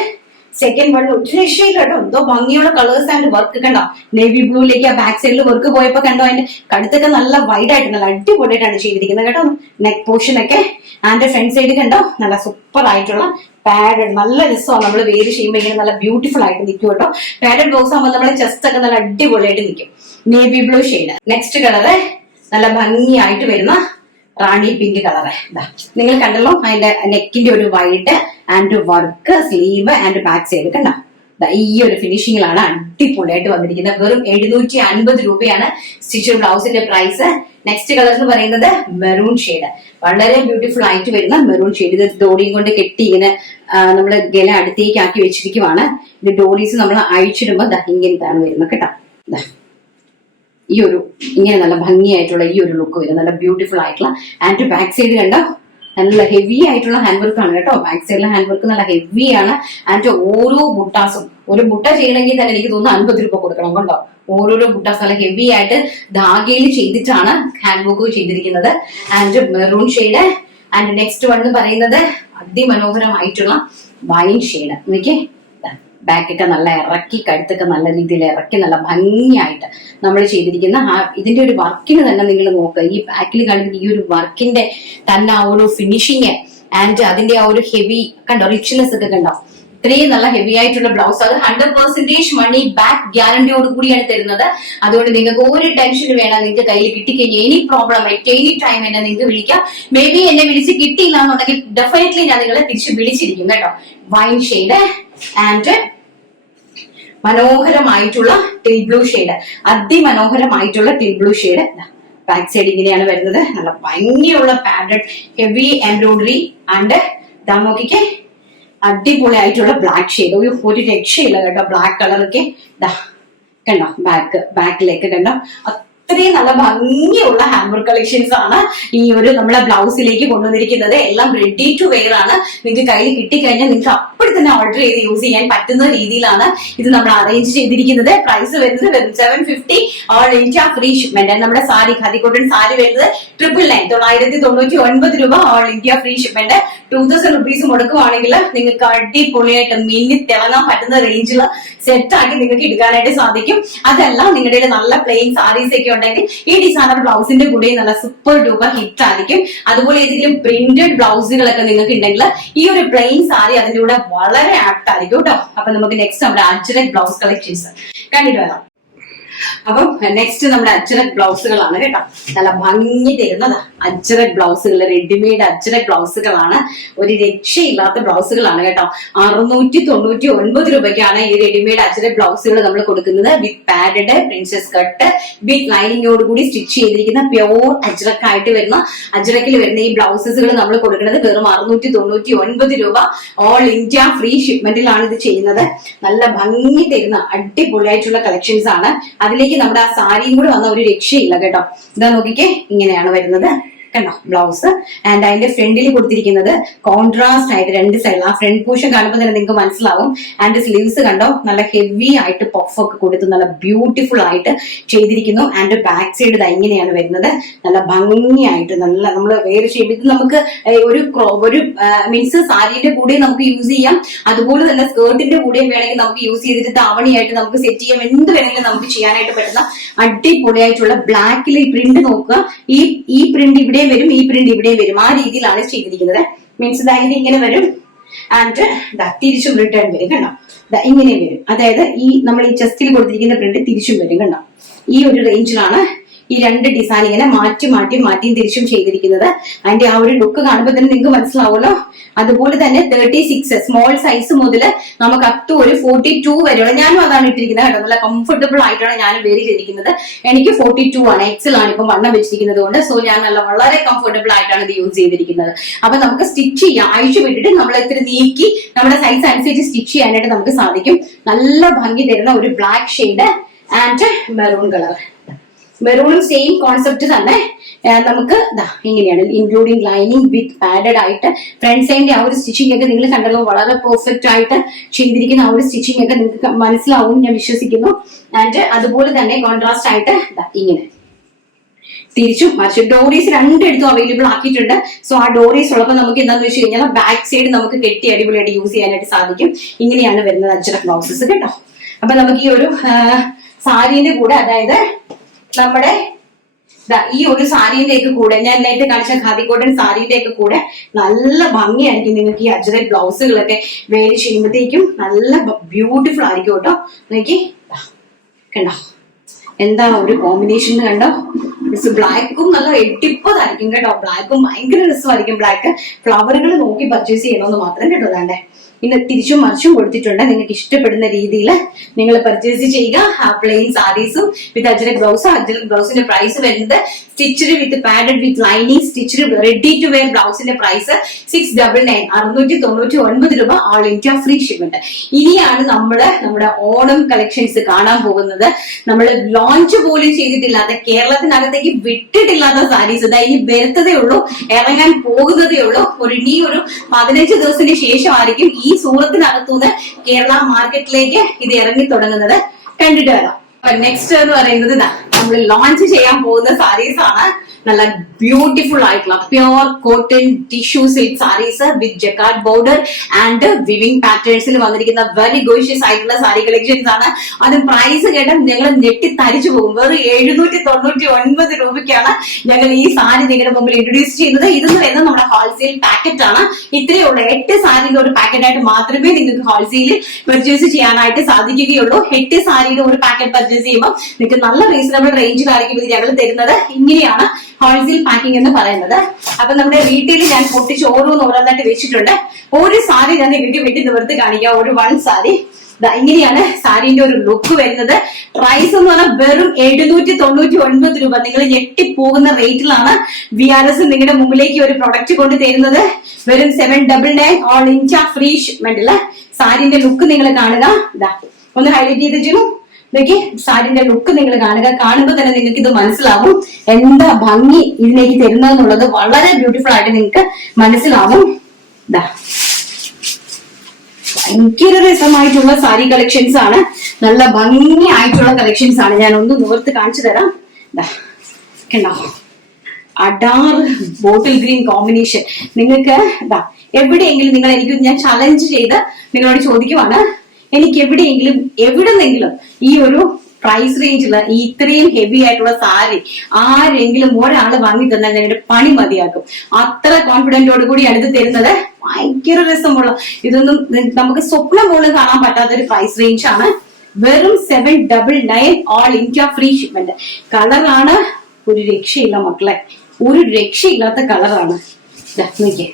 second one ഒരു രക്ഷയില്ല കേട്ടോ. എന്തോ ഭംഗിയുള്ള കളേഴ്സ് ആൻഡ് വർക്ക് കണ്ടോ. നേവി ബ്ലൂയിലേക്ക് ആ ബാക്ക് സൈഡിൽ വർക്ക് പോയപ്പോ കണ്ടോ, അതിന്റെ കഴുത്തൊക്കെ നല്ല വൈഡ് ആയിട്ട് നല്ല അടിപൊളിയായിട്ടാണ് ചെയ്തിരിക്കുന്നത് കേട്ടോ. നെക്ക് പോർഷൻ ഒക്കെ ആൻഡ് ഫ്രണ്ട് സൈഡ് കണ്ടോ, നല്ല സൂപ്പർ ആയിട്ടുള്ള പാഡഡ്. നല്ല രസമാണ് നമ്മൾ വേര് ചെയ്യുമ്പോൾ ഇങ്ങനെ നല്ല ബ്യൂട്ടിഫുൾ ആയിട്ട് നിൽക്കും കേട്ടോ. പാഡഡ് ബ്ലൗസ് ആകുമ്പോൾ നമ്മുടെ ചെസ്റ്റ് ഒക്കെ നല്ല അടിപൊളിയായിട്ട് നിൽക്കും. Navy blue shade. Next colour നല്ല ഭംഗിയായിട്ട് വരുന്ന റാണി പിങ്ക് കളറ്. നിങ്ങൾ കണ്ടല്ലോ, അതിന്റെ നെക്കിന്റെ ഒരു wide and work, sleeve and back side കണ്ടോ. ഈ ഒരു ഫിനിഷിങ്ങിലാണ് അടിപൊളിയായിട്ട് വന്നിരിക്കുന്നത്. വെറും 750 രൂപയാണ് സ്റ്റിച്ച് ബ്ലൗസിന്റെ പ്രൈസ്. നെക്സ്റ്റ് കളർ എന്ന് പറയുന്നത് മെറൂൺ ഷെയ്ഡ്. വളരെ ബ്യൂട്ടിഫുൾ ആയിട്ട് വരുന്ന മെറൂൺ ഷെയ്ഡ്. ഇത് ഡോറിയും കൊണ്ട് കെട്ടി ഇങ്ങനെ നമ്മള് ഗല അടുത്തേക്ക് ആക്കി വെച്ചിരിക്കുവാണ്. ഇത് ഡോറീസ് നമ്മൾ അഴിച്ചിടുമ്പോ ഇങ്ങനത്താണ് വരുന്നത് കേട്ടോ. ഈ ഒരു ഇങ്ങനെ നല്ല ഭംഗിയായിട്ടുള്ള ഈ ഒരു ലുക്ക് വരും. നല്ല ബ്യൂട്ടിഫുൾ ആയിട്ടുള്ള ആൻഡ് ബാക്ക് സൈഡ് കണ്ടോ, നല്ല ഹെവി ആയിട്ടുള്ള ഹാൻഡ് വർക്ക് ആണ് കേട്ടോ. ബാക്ക് സൈഡിലെ ഹാൻഡ് വർക്ക് നല്ല ഹെവി ആണ്. ആൻഡ് ഓരോ ബുട്ടാസും, ഒരു ബുട്ട ചെയ്യണമെങ്കിൽ തന്നെ എനിക്ക് തോന്നുന്നു 50 രൂപ കൊടുക്കണം കണ്ടോ. ഓരോരോ ബുട്ടാസ് നല്ല ഹെവി ആയിട്ട് ധാഗയിൽ ചെയ്തിട്ടാണ് ഹാൻഡ് വർക്ക് ചെയ്തിരിക്കുന്നത്. And maroon shade. And next one എന്ന് പറയുന്നത് അതിമനോഹരമായിട്ടുള്ള വൈൻ ഷെയ്ഡ്. നോക്കിയേ, ബാക്കൊക്കെ നല്ല ഇറക്കി, കഴുത്തൊക്കെ നല്ല രീതിയിൽ ഇറക്കി നല്ല ഭംഗിയായിട്ട് നമ്മൾ ചെയ്തിരിക്കുന്ന ഇതിന്റെ ഒരു വർക്കിന് തന്നെ നിങ്ങൾ നോക്കുക. ഈ ബാക്കിൽ കാണുന്ന ഈ ഒരു വർക്കിന്റെ തന്നെ ആ ഒരു ഫിനിഷിങ് ആൻഡ് അതിന്റെ ആ ഒരു ഹെവി കണ്ടോ, റിച്ച്നെസ് ഒക്കെ കണ്ടോ. ഇത്രയും നല്ല ഹെവി ആയിട്ടുള്ള ബ്ലൗസ്. അത് 100% മണി ബാക്ക് ഗ്യാരണ്ടിയോട് കൂടിയാണ് തരുന്നത്. അതുകൊണ്ട് നിങ്ങൾക്ക് ഒരു ടെൻഷൻ വേണം. നിങ്ങൾക്ക് കയ്യിൽ കിട്ടിക്കഴിഞ്ഞാൽ any problem at any time എന്നെ നിങ്ങൾക്ക് വിളിക്കാം. മേ ബി എന്നെ വിളിച്ച് കിട്ടിയില്ല എന്നുണ്ടെങ്കിൽ ഡെഫിനറ്റ്ലി ഞാൻ നിങ്ങളെ തിരിച്ച് വിളിച്ചിരിക്കും കേട്ടോ. വൈൻ ഷെയ്ഡ് ആൻഡ് മനോഹരമായിട്ടുള്ള ടിൽ ബ്ലൂ ഷെയ്ഡ്. അതിമനോഹരമായിട്ടുള്ള teal blue shade. Back side ഇങ്ങനെയാണ് വരുന്നത്. നല്ല ഭംഗിയുള്ള പാഡഡ് ഹെവി എംബ്രോയിഡറി ആൻഡ് നോക്കിക്കേ, അടിപൊളിയായിട്ടുള്ള ബ്ലാക്ക് ഷെയ്ഡ്, ഒരു രക്ഷയില്ല കേട്ടോ. ബ്ലാക്ക് കളറൊക്കെ കണ്ടോ, ബാക്കിലേക്ക് കണ്ടോ, അത്രയും നല്ല ഭംഗിയുള്ള ഹാൻഡ് കളക്ഷൻസ് ആണ് ഈ ഒരു നമ്മളെ ബ്ലൗസിലേക്ക് കൊണ്ടുവന്നിരിക്കുന്നത്. എല്ലാം റെഡി ടു വെയർ ആണ്. നിങ്ങൾക്ക് കയ്യിൽ കിട്ടിക്കഴിഞ്ഞാൽ നിങ്ങൾക്ക് അപ്പോൾ തന്നെ ഓർഡർ ചെയ്ത് യൂസ് ചെയ്യാൻ പറ്റുന്ന രീതിയിലാണ് ഇത് നമ്മൾ അറേഞ്ച് ചെയ്തിരിക്കുന്നത്. പ്രൈസ് വരുന്നത് വെറും 750 ഓൾ ഇന്ത്യ ഫ്രീ ഷിപ്മെന്റ്. നമ്മുടെ സാരി ഖാദി കോട്ടൺ സാരി വരുന്നത് 999 999 രൂപ all India free shipment. 2000 rupees മുടക്കുവാണെങ്കിൽ നിങ്ങൾക്ക് അടിപൊളിയായിട്ട് മിന്നി തിളങ്ങാൻ പറ്റുന്ന റേഞ്ചിൽ സെറ്റ് ആക്കി നിങ്ങൾക്ക് എടുക്കാനായിട്ട് സാധിക്കും. അതല്ല നിങ്ങളുടെ നല്ല പ്ലെയിൻ സാരീസ് ഒക്കെ ഉണ്ടെങ്കിൽ ഈ ഡിസൈനർ ബ്ലൗസിന്റെ കൂടെ നല്ല സൂപ്പർ ഡൂപ്പർ ഹിറ്റ് ആയിരിക്കും. അതുപോലെ ഏതെങ്കിലും പ്രിന്റഡ് ബ്ലൗസുകളൊക്കെ നിങ്ങൾക്ക് ഉണ്ടെങ്കിൽ ഈ ഒരു പ്ലെയിൻ സാരി അതിന്റെ കൂടെ വളരെ ആപ്റ്റ് ആയിരിക്കും കേട്ടോ. അപ്പൊ നമുക്ക് നെക്സ്റ്റ് നമ്മുടെ അജ്രക് ബ്ലൗസ് കളക്ഷൻസ് കണ്ടിട്ട് വരാം. അപ്പം നെക്സ്റ്റ് നമ്മുടെ അജ്രക് ബ്ലൗസുകളാണ് കേട്ടോ. നല്ല ഭംഗി തരുന്നത് അജ്രക് ബ്ലൗസുകൾ, റെഡിമെയ്ഡ് അജ്രക് ബ്ലൗസുകളാണ്. ഒരു രക്ഷയില്ലാത്ത ബ്ലൗസുകളാണ് കേട്ടോ. 699 രൂപയ്ക്കാണ് ഈ റെഡിമെയ്ഡ് അജ്രക് ബ്ലൗസുകൾ നമ്മൾ കൊടുക്കുന്നത്. വിത്ത് പാഡഡ് പ്രിൻസസ് കട്ട് വിത്ത് ലൈനിങ്ങോട് കൂടി സ്റ്റിച്ച് ചെയ്തിരിക്കുന്ന പ്യോർ അജ്രക് ആയിട്ട് വരുന്ന അജ്രക്കിൽ വരുന്ന ഈ ബ്ലൗസസുകൾ നമ്മൾ കൊടുക്കുന്നത് വെറും 699 രൂപ. ഓൾ ഇന്ത്യ ഫ്രീ ഷിപ്മെന്റിലാണ് ഇത് ചെയ്യുന്നത്. നല്ല ഭംഗി തരുന്ന അടിപൊളിയായിട്ടുള്ള കളക്ഷൻസ് ആണ്. അതിലേക്ക് നമ്മുടെ ആ സാരിയും കൂടെ വന്ന ഒരു രക്ഷയില്ല കേട്ടോ. ഇതാ നോക്കിക്കേ, ഇങ്ങനെയാണ് വരുന്നത് കണ്ടോ ബ്ലൗസ്. ആൻഡ് അതിന്റെ ഫ്രണ്ടിൽ കൊടുത്തിരിക്കുന്നത് കോൺട്രാസ്റ്റ് ആയിട്ട് രണ്ട് സൈഡിൽ ആ ഫ്രണ്ട് പോർഷൻ കാണുമ്പോൾ തന്നെ നിങ്ങൾക്ക് മനസ്സിലാവും. ആൻഡ് സ്ലീവ്സ് കണ്ടോ നല്ല ഹെവി ആയിട്ട് പഫ് ഒക്കെ കൊടുത്ത് നല്ല ബ്യൂട്ടിഫുൾ ആയിട്ട് ചെയ്തിരിക്കുന്നു. ആൻഡ് ബാക്ക് സൈഡ് ഇങ്ങനെയാണ് വരുന്നത്. നല്ല ഭംഗിയായിട്ട് നല്ല നമ്മൾ വേറെ ഷേപ്പ്. ഇത് നമുക്ക് ഒരു മീൻസ് സാരിയുടെ കൂടെ നമുക്ക് യൂസ് ചെയ്യാം. അതുപോലെ തന്നെ സ്കേർട്ടിന്റെ കൂടെയും വേണമെങ്കിൽ നമുക്ക് യൂസ് ചെയ്തിട്ട് താവണിയായിട്ട് നമുക്ക് സെറ്റ് ചെയ്യാം. എന്ത് വേണമെങ്കിലും നമുക്ക് ചെയ്യാനായിട്ട് പറ്റുന്ന അടിപൊളിയായിട്ടുള്ള ബ്ലാക്കിൽ ഈ പ്രിന്റ് നോക്കുക. ഈ പ്രിന്റ് ഇവിടെ വരും, ഈ പ്രിന്റ് ഇവിടെ വരും. ആ രീതിയിലാണ് ചെയ്തിരിക്കുന്നത്. മീൻസ് ഇതായത് ഇങ്ങനെ വരും ആൻഡ് തിരിച്ചും റിട്ടേൺ വരും കണ്ടോ. ഇങ്ങനെ വരും. അതായത് ഈ നമ്മൾ ഈ ചെസ്റ്റിൽ കൊടുത്തിരിക്കുന്ന പ്രിന്റ് തിരിച്ചും വരും കണ്ടോ. ഈ ഒരു റേഞ്ചിലാണ് ഈ രണ്ട് ഡിസൈൻ ഇങ്ങനെ മാറ്റിയും തിരിച്ചും ചെയ്തിരിക്കുന്നത്. അതിന്റെ ആ ഒരു ലുക്ക് കാണുമ്പോൾ തന്നെ നിങ്ങൾക്ക് മനസ്സിലാവുമല്ലോ. അതുപോലെ തന്നെ 36 സ്മോൾ സൈസ് മുതൽ നമുക്ക് അപ് ടു ഒരു 42 വരെയുള്ള, ഞാനും അതാണ് ഇട്ടിരിക്കുന്നത് കേട്ടോ. നല്ല കംഫർട്ടബിൾ ആയിട്ടാണ് ഞാനും വേരി ചെയ്തിരിക്കുന്നത്. എനിക്ക് 42 ആണ്, എക്സൽ ആണ് ഇപ്പം വണ്ണം വെച്ചിരിക്കുന്നത് കൊണ്ട്. സോ ഞാൻ വളരെ കംഫർട്ടബിൾ ആയിട്ടാണ് ഇത് യൂസ് ചെയ്തിരിക്കുന്നത്. അപ്പൊ നമുക്ക് സ്റ്റിച്ച് ചെയ്യാം. അഴിച്ചു വിട്ടിട്ട് നമ്മൾ ഇത്തിരി നീക്കി നമ്മുടെ സൈസ് അനുസരിച്ച് സ്റ്റിച്ച് ചെയ്യാനായിട്ട് നമുക്ക് സാധിക്കും. നല്ല ഭംഗി തരുന്ന ഒരു black shade and maroon colour. മെറൂണും സെയിം കോൺസെപ്റ്റ് തന്നെ നമുക്ക് ഇങ്ങനെയാണ്, ഇൻക്ലൂഡിങ് ലൈനിങ് വിത്ത് പാഡഡ് ആയിട്ട്. ഫ്രണ്ട് സൈഡിന്റെ ആ ഒരു സ്റ്റിച്ചിങ് ഒക്കെ നിങ്ങൾ കണ്ടല്ലോ, വളരെ പെർഫെക്റ്റ് ആയിട്ട് ചെയ്തിരിക്കുന്ന ആ ഒരു സ്റ്റിച്ചിങ് ഒക്കെ നിങ്ങൾക്ക് മനസ്സിലാവും ഞാൻ വിശ്വസിക്കുന്നു. ആൻഡ് അതുപോലെ തന്നെ കോൺട്രാസ്റ്റ് ആയിട്ട് ഇങ്ങനെ തിരിച്ചും മറിച്ച് ഡോറീസ് രണ്ടിടത്തും അവൈലബിൾ ആക്കിയിട്ടുണ്ട്. സോ ആ ഡോറീസ് ഉള്ളപ്പോൾ നമുക്ക് എന്താണെന്ന് വെച്ച് കഴിഞ്ഞാൽ ബാക്ക് സൈഡ് നമുക്ക് കെട്ടി അടിപൊളിയായിട്ട് യൂസ് ചെയ്യാനായിട്ട് സാധിക്കും. ഇങ്ങനെയാണ് വരുന്നത് അജ്രക് ബ്ലൗസസ് കേട്ടോ. അപ്പൊ നമുക്ക് ഈ ഒരു സാരീന്റെ കൂടെ, അതായത് നമ്മുടെ ഈ ഒരു സാരീന്റെ ഒക്കെ കൂടെ, ഞാൻ നേരത്തെ കാണിച്ച ഖാദി കോട്ടൺ സാരീന്റെ ഒക്കെ കൂടെ നല്ല ഭംഗിയായിരിക്കും നിങ്ങൾക്ക് ഈ അജ്രക് ബ്ലൗസുകളൊക്കെ വേരി ചെയ്യുമ്പോഴത്തേക്കും നല്ല ബ്യൂട്ടിഫുൾ ആയിരിക്കും കേട്ടോ. നോക്കി കണ്ടോ എന്താ ഒരു കോമ്പിനേഷൻ കണ്ടോ. ബ്ലാക്കും നല്ല എട്ടിപ്പതായിരിക്കും കേട്ടോ. ബ്ലാക്കും ഭയങ്കര രസമായിരിക്കും. ബ്ലാക്ക് ഫ്ലവറുകൾ നോക്കി പർച്ചേസ് ചെയ്യണമെന്ന് മാത്രം കേട്ടോ. അതാണ്ടേ ഇന്ന് തിരിച്ചും മറിച്ചും കൊടുത്തിട്ടുണ്ട്. നിങ്ങൾക്ക് ഇഷ്ടപ്പെടുന്ന രീതിയിൽ നിങ്ങൾ പർച്ചേസ് ചെയ്യുക. പ്ലെയിൻ സാരീസും വിത്ത് അജ്രക് ബ്ലൗസ്. അജ്രക് ബ്ലൗസിന്റെ പ്രൈസ് വരുന്നത് stitched with padded with lining stitched ready to wear ബ്ലൗസിന്റെ പ്രൈസ് 699 699 രൂപ. All India free shipment. ഇനിയാണ് നമ്മുടെ ഓണം കളക്ഷൻസ് കാണാൻ പോകുന്നത്. നമ്മൾ ലോഞ്ച് പോലും ചെയ്തിട്ടില്ലാത്ത, കേരളത്തിനകത്തേക്ക് വിട്ടിട്ടില്ലാത്ത സാരീസ് ഇനി വരുത്തതേ ഉള്ളൂ, ഇറങ്ങാൻ പോകുന്നതേ ഉള്ളൂ. ഇനി ഒരു 15 ദിവസത്തിന് ശേഷമായിരിക്കും ഈ സൂറത്തിനകത്തുനിന്ന് കേരള മാർക്കറ്റിലേക്ക് ഇത് ഇറങ്ങി തുടങ്ങുന്നത്. കണ്ടിട്ട് വരാം. നെക്സ്റ്റ് എന്ന് പറയുന്നത് നമ്മൾ ലോഞ്ച് ചെയ്യാൻ പോകുന്ന സാരീസ് ആണ്. നല്ല ബ്യൂട്ടിഫുൾ ആയിട്ടുള്ള pure cotton tissue silk saris with jacquard border and weaving പാറ്റേൺസിൽ വന്നിരിക്കുന്ന വെരി ഗോഷ്യസ് ആയിട്ടുള്ള സാരി കളക്ഷൻസ് ആണ്. അത് പ്രൈസ് കേട്ടാൽ ഞങ്ങൾ ഞെട്ടി തരിച്ചു പോകും. വെറും 799 രൂപയ്ക്കാണ് ഞങ്ങൾ ഈ സാരി നിങ്ങളുടെ മുമ്പിൽ ഇൻട്രൊഡ്യൂസ് ചെയ്യുന്നത്. ഇതെന്ന് പറയുന്നത് നമ്മുടെ ഹോൾസെയിൽ പാക്കറ്റ് ആണ്. ഇത്രയുള്ള 8 സാരിയുടെ ഒരു പാക്കറ്റ് ആയിട്ട് മാത്രമേ നിങ്ങൾക്ക് ഹോൾസെയിൽ പർച്ചേസ് ചെയ്യാനായിട്ട് സാധിക്കുകയുള്ളൂ. 8 സാരിയുടെ ഒരു പാക്കറ്റ് പർച്ചേസ് ചെയ്യുമ്പോൾ നിങ്ങൾക്ക് നല്ല റീസണബിൾ റേഞ്ചിലായിരിക്കും ഇത് ഞങ്ങൾ തരുന്നത്. ഇങ്ങനെയാണ് ഹോൾസെയിൽ പാക്കിംഗ് എന്ന് പറയുന്നത്. അപ്പൊ നമ്മുടെ വീട്ടിൽ ഞാൻ പൊട്ടിച്ച് ഓരോന്നായിട്ട് വെച്ചിട്ടുണ്ട്. ഒരു സാരി ഞാൻ നിങ്ങൾക്ക് വേണ്ടി നിവർത്തി കാണിക്കാം. ഒരു 1 സാരി ഇങ്ങനെയാണ് സാരിന്റെ ഒരു ലുക്ക് വരുന്നത്. പ്രൈസ് എന്ന് പറഞ്ഞാൽ വെറും 799 രൂപ. നിങ്ങൾ ഞെട്ടിപ്പോകുന്ന റേറ്റിലാണ് VRS നിങ്ങളുടെ മുമ്പിലേക്ക് ഒരു പ്രൊഡക്റ്റ് കൊണ്ട് തരുന്നത്. വെറും 799 ഓൾ ഇന്ത്യ ഫ്രീ ഷിപ്മെന്റ് അല്ലെ. സാരിന്റെ ലുക്ക് നിങ്ങൾ കാണുക. ഇതാ ഒന്ന് ഹൈലൈറ്റ് ചെയ്തിട്ടു നോക്കി. സാരിന്റെ ലുക്ക് നിങ്ങൾ കാണുക. കാണുമ്പോൾ തന്നെ നിങ്ങൾക്ക് ഇത് മനസ്സിലാവും എന്താ ഭംഗി ഇതിലേക്ക് തരുന്നതെന്നുള്ളത്. വളരെ ബ്യൂട്ടിഫുൾ ആയിട്ട് നിങ്ങൾക്ക് മനസ്സിലാവും. ഇതാ ഭയങ്കര രസമായിട്ടുള്ള സാരി കളക്ഷൻസ് ആണ്. നല്ല ഭംഗിയായിട്ടുള്ള കളക്ഷൻസ് ആണ്. ഞാൻ ഒന്ന് നിവർത്ത് കാണിച്ചു തരാം. കണ്ടോ, അഡാർ ബോട്ടിൽ ഗ്രീൻ കോമ്പിനേഷൻ. നിങ്ങൾക്ക് ഇതാ എവിടെയെങ്കിലും ഞാൻ ചലഞ്ച് ചെയ്ത് നിങ്ങളോട് ചോദിക്കുവാണ്, എനിക്ക് എവിടെന്നെങ്കിലും ഈ ഒരു പ്രൈസ് റേഞ്ചില് ഈ ഇത്രയും ഹെവി ആയിട്ടുള്ള സാരി ആരെങ്കിലും ഒരാള് വാങ്ങി തന്നാൽ ഞങ്ങളുടെ പണി മതിയാക്കും. അത്ര കോൺഫിഡന്റോട് കൂടിയാണ് ഇത് തരുന്നത്. ഭയങ്കര രസമുള്ള, ഇതൊന്നും നമുക്ക് സ്വപ്നം പോലും കാണാൻ പറ്റാത്ത ഒരു പ്രൈസ് റേഞ്ച് ആണ്. വെറും 799 ഓൾ ഇന്ത്യ ഫ്രീ ഷിപ്മെന്റ്. കളറാണ് ഒരു രക്ഷയില്ല മക്കളെ, ഒരു രക്ഷയില്ലാത്ത കളറാണ്. നോക്കിയേ,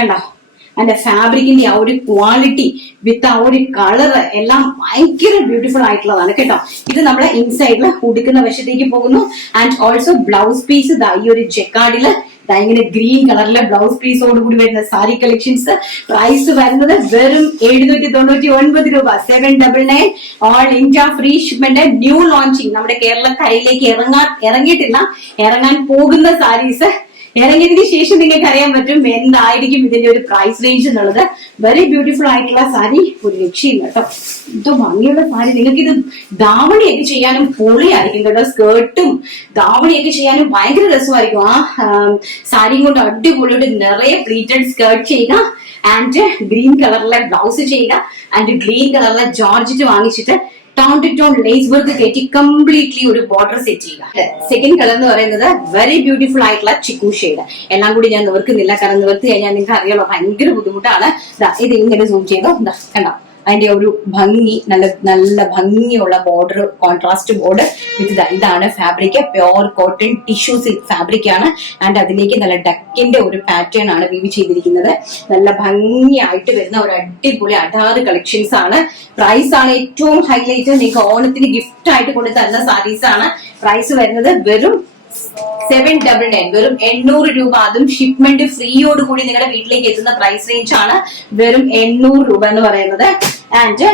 കണ്ടോ അതിന്റെ ഫാബ്രിക്കിന്റെ ആ ഒരു ക്വാളിറ്റി വിത്ത് ആ ഒരു കളറ് എല്ലാം ഭയങ്കര ബ്യൂട്ടിഫുൾ ആയിട്ടുള്ളതാണ് കേട്ടോ. ഇത് നമ്മളെ ഇൻസൈഡില് ഉടുക്കുന്ന വശത്തേക്ക് പോകുന്നു. ആൻഡ് ഓൾസോ ബ്ലൗസ് പീസ് ഈ ഒരു ജെക്കാർഡില് ഇങ്ങനെ ഗ്രീൻ കളറിലെ ബ്ലൗസ് പീസോട് കൂടി വരുന്ന സാരി കളക്ഷൻസ്. പ്രൈസ് വരുന്നത് വെറും 799 രൂപ. 799 all India free shipment. New launching, നമ്മുടെ കേരളക്കരയിലേക്ക് ഇറങ്ങിയിട്ടില്ല, ഇറങ്ങാൻ പോകുന്ന സാരീസ്. ഇറങ്ങിയതിന് ശേഷം നിങ്ങൾക്ക് അറിയാൻ പറ്റും എന്തായിരിക്കും ഇതിന്റെ ഒരു പ്രൈസ് റേഞ്ച് എന്നുള്ളത്. വെരി ബ്യൂട്ടിഫുൾ ആയിട്ടുള്ള സാരി, ഒരു രക്ഷയില്ല കേട്ടോ. എന്തോ ഭംഗിയുള്ള സാരി. നിങ്ങൾക്ക് ഇത് ധാവണിയൊക്കെ ചെയ്യാനും പൊളിയായിരിക്കും കേട്ടോ. സ്കേർട്ടും ധാവണിയൊക്കെ ചെയ്യാനും ഭയങ്കര രസമായിരിക്കും. ആ സാരിയും കൊണ്ട് അടിപൊളിയോട് നിറയെ പ്ലീറ്റഡ് സ്കേർട്ട് ചെയ്യുക, ആൻഡ് ഗ്രീൻ കളറിലെ ബ്ലൗസ് ചെയ്യുക, ആൻഡ് ഗ്രീൻ കളറിലെ ജോർജറ്റ് വാങ്ങിച്ചിട്ട് tone to tone lace work കയറ്റി കംപ്ലീറ്റ്ലി ഒരു ബോർഡർ സെറ്റ് ചെയ്യുക. സെക്കൻഡ് കളർ എന്ന് പറയുന്നത് വെരി ബ്യൂട്ടിഫുൾ ആയിട്ടുള്ള ചിക്കു ഷെയ്ഡ്. എല്ലാം കൂടി ഞാൻ നിവർക്കുന്നില്ല, കാരണം നിവർത്തി കഴിഞ്ഞാൽ നിങ്ങൾക്ക് അറിയാലോ ഭയങ്കര ബുദ്ധിമുട്ടാണ്. ഇത് ഇങ്ങനെ സൂം ചെയ്തോ, കണ്ടോ അതിന്റെ ഒരു ഭംഗി. നല്ല ഭംഗിയുള്ള ബോർഡർ, കോൺട്രാസ്റ്റ് ബോർഡർ. ഇതാണ് fabric, pure cotton tissue silk fabric ആണ്. ആൻഡ് അതിലേക്ക് നല്ല ഡക്കിന്റെ ഒരു പാറ്റേൺ ആണ് വീവ് ചെയ്തിരിക്കുന്നത്. നല്ല ഭംഗിയായിട്ട് വരുന്ന ഒരു അടിപൊളി അഡാറ് കളക്ഷൻസ് ആണ്. പ്രൈസ് ആണ് ഏറ്റവും ഹൈലൈറ്റ്. നിങ്ങൾക്ക് ഓണത്തിന് ഗിഫ്റ്റ് ആയിട്ട് കൊണ്ട് തരുന്ന സാരീസ് ആണ്. പ്രൈസ് വരുന്നത് വെറും 799, വെറും 800 രൂപ. അതും ഷിപ്മെന്റ് ഫ്രീയോട് കൂടി നിങ്ങളുടെ വീട്ടിലേക്ക് എത്തുന്ന പ്രൈസ് റേഞ്ച് ആണ് വെറും 800 രൂപ എന്ന് പറയുന്നത്. ആൻഡ്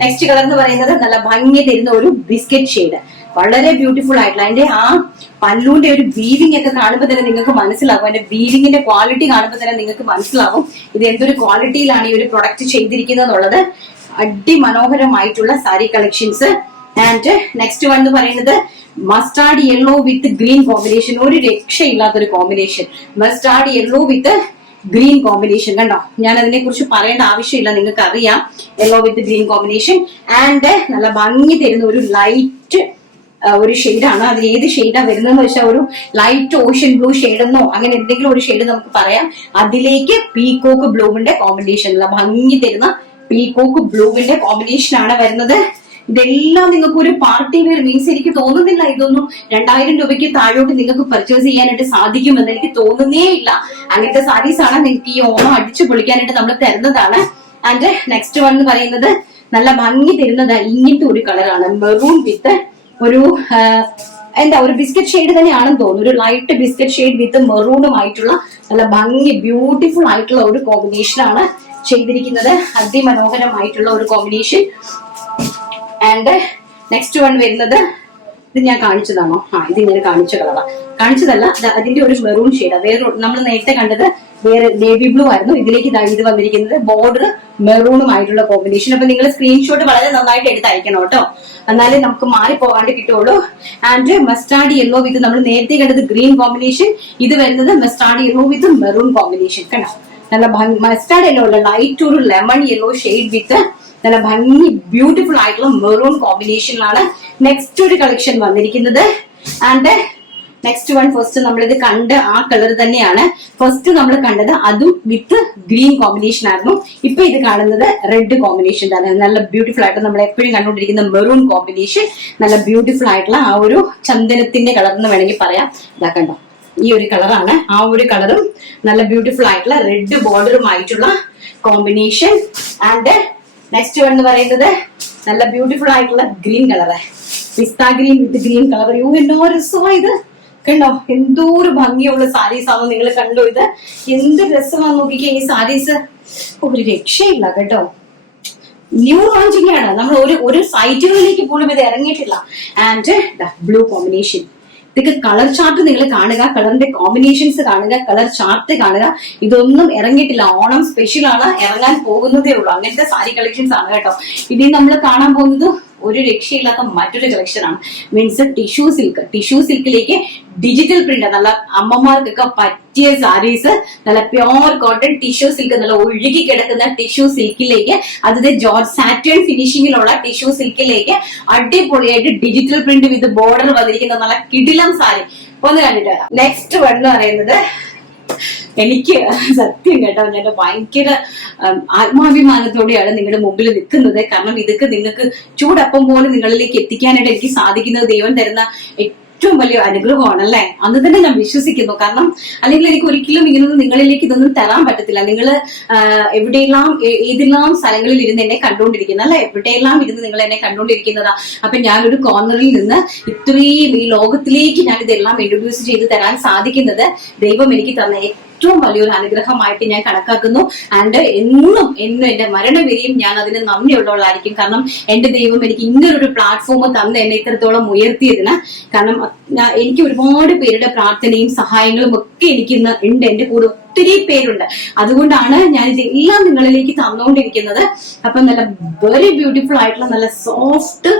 നെക്സ്റ്റ് കളർ എന്ന് പറയുന്നത് നല്ല ഭംഗി തരുന്ന ഒരു ബിസ്ക്കറ്റ് ഷെയ്ഡ്. വളരെ ബ്യൂട്ടിഫുൾ ആയിട്ടുള്ള അതിന്റെ ആ പല്ലുവിന്റെ ഒരു വീവിംഗ് ഒക്കെ കാണുമ്പോൾ തന്നെ നിങ്ങൾക്ക് മനസ്സിലാവും. അതിന്റെ വീവിംഗിന്റെ ക്വാളിറ്റി കാണുമ്പോൾ തന്നെ നിങ്ങൾക്ക് മനസ്സിലാവും ഇത് എന്തൊരു ക്വാളിറ്റിയിലാണ് ഈ ഒരു പ്രൊഡക്റ്റ് ചെയ്തിരിക്കുന്നത് എന്നുള്ളത്. അടിമനോഹരമായിട്ടുള്ള sari collections. And next one എന്ന് പറയുന്നത് mustard yellow with green combination. ഒരു രക്ഷയില്ലാത്തൊരു combination, mustard yellow with green combination. കണ്ടോ, ഞാൻ അതിനെ കുറിച്ച് പറയേണ്ട ആവശ്യമില്ല, നിങ്ങൾക്ക് അറിയാം. Yellow with green combination. And നല്ല ഭംഗി തരുന്ന ഒരു ലൈറ്റ് ഒരു ഷെയ്ഡാണ്. അതിൽ ഏത് ഷെയ്ഡാ വരുന്നതെന്ന് വെച്ചാൽ ഒരു ലൈറ്റ് ഓഷ്യൻ ബ്ലൂ ഷെയ്ഡ് എന്നോ അങ്ങനെ എന്തെങ്കിലും ഒരു ഷെയ്ഡ് നമുക്ക് പറയാം. അതിലേക്ക് പീകോക്ക് ബ്ലൂവിന്റെ കോമ്പിനേഷൻ, നല്ല ഭംഗി തരുന്ന പീകോക്ക് ബ്ലൂവിന്റെ കോമ്പിനേഷൻ ആണ് വരുന്നത്. ഇതെല്ലാം നിങ്ങൾക്ക് ഒരു പാർട്ടി വെയർ മീൻസ് എനിക്ക് തോന്നുന്നില്ല ഇതൊന്നും 2000 രൂപയ്ക്ക് താഴോട്ട് നിങ്ങൾക്ക് പർച്ചേസ് ചെയ്യാനായിട്ട് സാധിക്കുമെന്ന് എനിക്ക് തോന്നുന്നേ ഇല്ല. അങ്ങനത്തെ സാരീസ് ആണ് നിങ്ങൾക്ക് ഈ ഓണം അടിച്ചു പൊളിക്കാനായിട്ട് നമ്മൾ തരുന്നതാണ്. ആൻഡ് നെക്സ്റ്റ് വൺ എന്ന് പറയുന്നത് നല്ല ഭംഗി തരുന്നത് ഇങ്ങനത്തെ ഒരു കളറാണ്. മെറൂൺ വിത്ത് ഒരു ഒരു ബിസ്ക്കറ്റ് ഷെയ്ഡ് തന്നെയാണെന്ന് തോന്നുന്നു. ഒരു ലൈറ്റ് ബിസ്ക്കറ്റ് ഷെയ്ഡ് വിത്ത് മെറൂണുമായിട്ടുള്ള നല്ല ഭംഗി ബ്യൂട്ടിഫുൾ ആയിട്ടുള്ള ഒരു കോമ്പിനേഷൻ ആണ് ചെയ്തിരിക്കുന്നത്. അതിമനോഹരമായിട്ടുള്ള ഒരു കോമ്പിനേഷൻ. ആൻഡ് നെക്സ്റ്റ് വൺ വരുന്നത് ഇത് ഞാൻ കാണിച്ചതാണോ? ഇത് ഇങ്ങനെ കാണിച്ച കളറാ, കാണിച്ചതല്ല, അതിന്റെ ഒരു മെറൂൺ ഷെയ്ഡ്. വേറെ നമ്മൾ നേരത്തെ കണ്ടത് വേറെ നേവി ബ്ലൂ ആയിരുന്നു. ഇതിലേക്ക് ഇത് വന്നിരിക്കുന്നത് ബോർഡർ മെറൂണും ആയിട്ടുള്ള കോമ്പിനേഷൻ. അപ്പൊ നിങ്ങൾ സ്ക്രീൻഷോട്ട് വളരെ നന്നായിട്ട് എടുത്തയക്കണം കേട്ടോ, എന്നാലേ നമുക്ക് മാറി പോകാണ്ട് കിട്ടുള്ളൂ. ആൻഡ് മസ്റ്റാർഡ് യെല്ലോ വിത്ത് നമ്മൾ നേരത്തെ കണ്ടത് ഗ്രീൻ കോമ്പിനേഷൻ. ഇത് വരുന്നത് മസ്റ്റാർഡ് യെല്ലോ വിത്ത് മെറൂൺ കോമ്പിനേഷൻ. കണ്ടോ, നല്ല മസ്റ്റാർഡ് യെല്ലോ അല്ല, ലൈറ്റ് ഒരു ലെമൺ യെല്ലോ ഷെയ്ഡ് വിത്ത് നല്ല ഭംഗി ബ്യൂട്ടിഫുൾ ആയിട്ടുള്ള മെറൂൺ കോമ്പിനേഷനിലാണ് നെക്സ്റ്റ് ഒരു കളക്ഷൻ വന്നിരിക്കുന്നത്. ആൻഡ് നെക്സ്റ്റ് വൺ ഫസ്റ്റ് നമ്മളിത് കണ്ട് ആ കളർ തന്നെയാണ് ഫസ്റ്റ് നമ്മൾ കണ്ടത്, അതും വിത്ത് ഗ്രീൻ കോമ്പിനേഷൻ ആയിരുന്നു. ഇപ്പൊ ഇത് കാണുന്നത് റെഡ് കോമ്പിനേഷൻ തന്നെ. നല്ല ബ്യൂട്ടിഫുൾ ആയിട്ട് നമ്മൾ എപ്പോഴും കണ്ടുകൊണ്ടിരിക്കുന്ന മെറൂൺ കോമ്പിനേഷൻ, നല്ല ബ്യൂട്ടിഫുൾ ആയിട്ടുള്ള ആ ഒരു ചന്ദനത്തിന്റെ കളർ എന്ന് വേണമെങ്കിൽ പറയാം. ഇതാ കണ്ടോ, ഈ ഒരു കളറാണ്. ആ ഒരു കളറും നല്ല ബ്യൂട്ടിഫുൾ ആയിട്ടുള്ള റെഡ് ബോർഡറുമായിട്ടുള്ള കോമ്പിനേഷൻ. ആൻഡ് നെക്സ്റ്റ് വൺ എന്ന് പറയുന്നത് നല്ല ബ്യൂട്ടിഫുൾ ആയിട്ടുള്ള green colour, pista green with green colour. എന്നോ രസമാ ഇത്, കണ്ടോ? എന്തോ ഒരു ഭംഗിയുള്ള സാരീസ് ആണോ നിങ്ങൾ കണ്ടോ? ഇത് എന്ത് രസമാണെന്ന് നോക്കിക്കേ ഈ സാരീസ്. ഒരു രക്ഷയില്ല കേട്ടോ. ന്യൂ ലോഞ്ചിങ് ആണ്, നമ്മൾ ഒരു സൈറ്റുകളിലേക്ക് പോലും ഇത് ഇറങ്ങിയിട്ടില്ല. And blue combination. ഇതൊക്കെ കളർ ചാർട്ട് നിങ്ങൾ കാണുക, കളറിന്റെ കോമ്പിനേഷൻസ് കാണുക, കളർ ചാർട്ട് കാണുക. ഇതൊന്നും ഇറങ്ങിയിട്ടില്ല, ഓണം സ്പെഷ്യൽ ആണ്, ഇറങ്ങാൻ പോകുന്നതേ ഉള്ളൂ. അങ്ങനത്തെ സാരി കളക്ഷൻസ് ആണ് കേട്ടോ. ഇതിൽ നമ്മൾ കാണാൻ പോകുന്നത് ഒരു രക്ഷയില്ലാത്ത മറ്റൊരു കളക്ഷൻ ആണ്. Means tissue silk. ടിഷ്യൂ സിൽക്കിലേക്ക് ഡിജിറ്റൽ പ്രിന്റ്, നല്ല അമ്മമാർക്കൊക്കെ പറ്റിയ സാരീസ്, നല്ല പ്യോർ കോട്ടൺ ടിഷ്യൂ സിൽക്ക്, നല്ല ഒഴുകി കിടക്കുന്ന ടിഷ്യൂ സിൽക്കിലേക്ക്, അതായത് ജോർജ് സാറ്റേൺ ഫിനിഷിങ്ങിലുള്ള ടിഷ്യൂ സിൽക്കിലേക്ക് അടിപൊളിയായിട്ട് ഡിജിറ്റൽ പ്രിന്റ് വിത്ത് ബോർഡർ വന്നിരിക്കുന്ന നല്ല കിടിലം സാരി ഒന്ന് കണ്ടിട്ട്. നെക്സ്റ്റ് വൺ എന്ന് പറയുന്നത് എനിക്ക് സത്യം കേട്ടോ, ഞാൻ ഭയങ്കര ആത്മാഭിമാനത്തോടെയാണ് നിങ്ങളുടെ മുമ്പിൽ നിൽക്കുന്നത്. കാരണം ഇതൊക്കെ നിങ്ങൾക്ക് ചൂടപ്പം പോലെ നിങ്ങളിലേക്ക് എത്തിക്കാനായിട്ട് എനിക്ക് സാധിക്കുന്നത് ദൈവം തരുന്ന ഏറ്റവും വലിയ അനുഗ്രഹമാണ് അല്ലെ. അന്ന് തന്നെ ഞാൻ വിശ്വസിക്കുന്നു. കാരണം അല്ലെങ്കിൽ എനിക്ക് ഒരിക്കലും ഇങ്ങനൊന്നും നിങ്ങളിലേക്ക് ഇതൊന്നും തരാൻ പറ്റത്തില്ല. നിങ്ങൾ എവിടെയെല്ലാം ഏതെല്ലാം സ്ഥലങ്ങളിൽ ഇരുന്ന് എന്നെ കണ്ടുകൊണ്ടിരിക്കുന്ന അല്ലെ, എവിടെയെല്ലാം ഇരുന്ന് നിങ്ങൾ എന്നെ കണ്ടുകൊണ്ടിരിക്കുന്നതാ. അപ്പൊ ഞാനൊരു കോർണറിൽ നിന്ന് ഇത്രയും ഈ ലോകത്തിലേക്ക് ഞാൻ ഇതെല്ലാം ഇൻട്രൊഡ്യൂസ് ചെയ്ത് തരാൻ സാധിക്കുന്നത് ദൈവം എനിക്ക് തന്ന ഏറ്റവും വലിയൊരു അനുഗ്രഹമായിട്ട് ഞാൻ കണക്കാക്കുന്നു. ആൻഡ് എന്നും എന്റെ മരണവരെയും ഞാൻ അതിന് നന്ദിയുള്ളവളായിരിക്കും. കാരണം എന്റെ ദൈവം എനിക്ക് ഇങ്ങനൊരു പ്ലാറ്റ്ഫോം തന്ന് എന്നെ ഇത്രത്തോളം ഉയർത്തിയതിന്. കാരണം എനിക്ക് ഒരുപാട് പേരുടെ പ്രാർത്ഥനയും സഹായങ്ങളും ഒക്കെ എനിക്ക് ഇന്ന് ഉണ്ട്. എന്റെ കൂടെ ഒത്തിരി പേരുണ്ട്. അതുകൊണ്ടാണ് ഞാൻ ഇതെല്ലാം നിങ്ങളിലേക്ക് തന്നുകൊണ്ടിരിക്കുന്നത്. അപ്പൊ നല്ല വെരി ബ്യൂട്ടിഫുൾ ആയിട്ടുള്ള നല്ല സോഫ്റ്റ്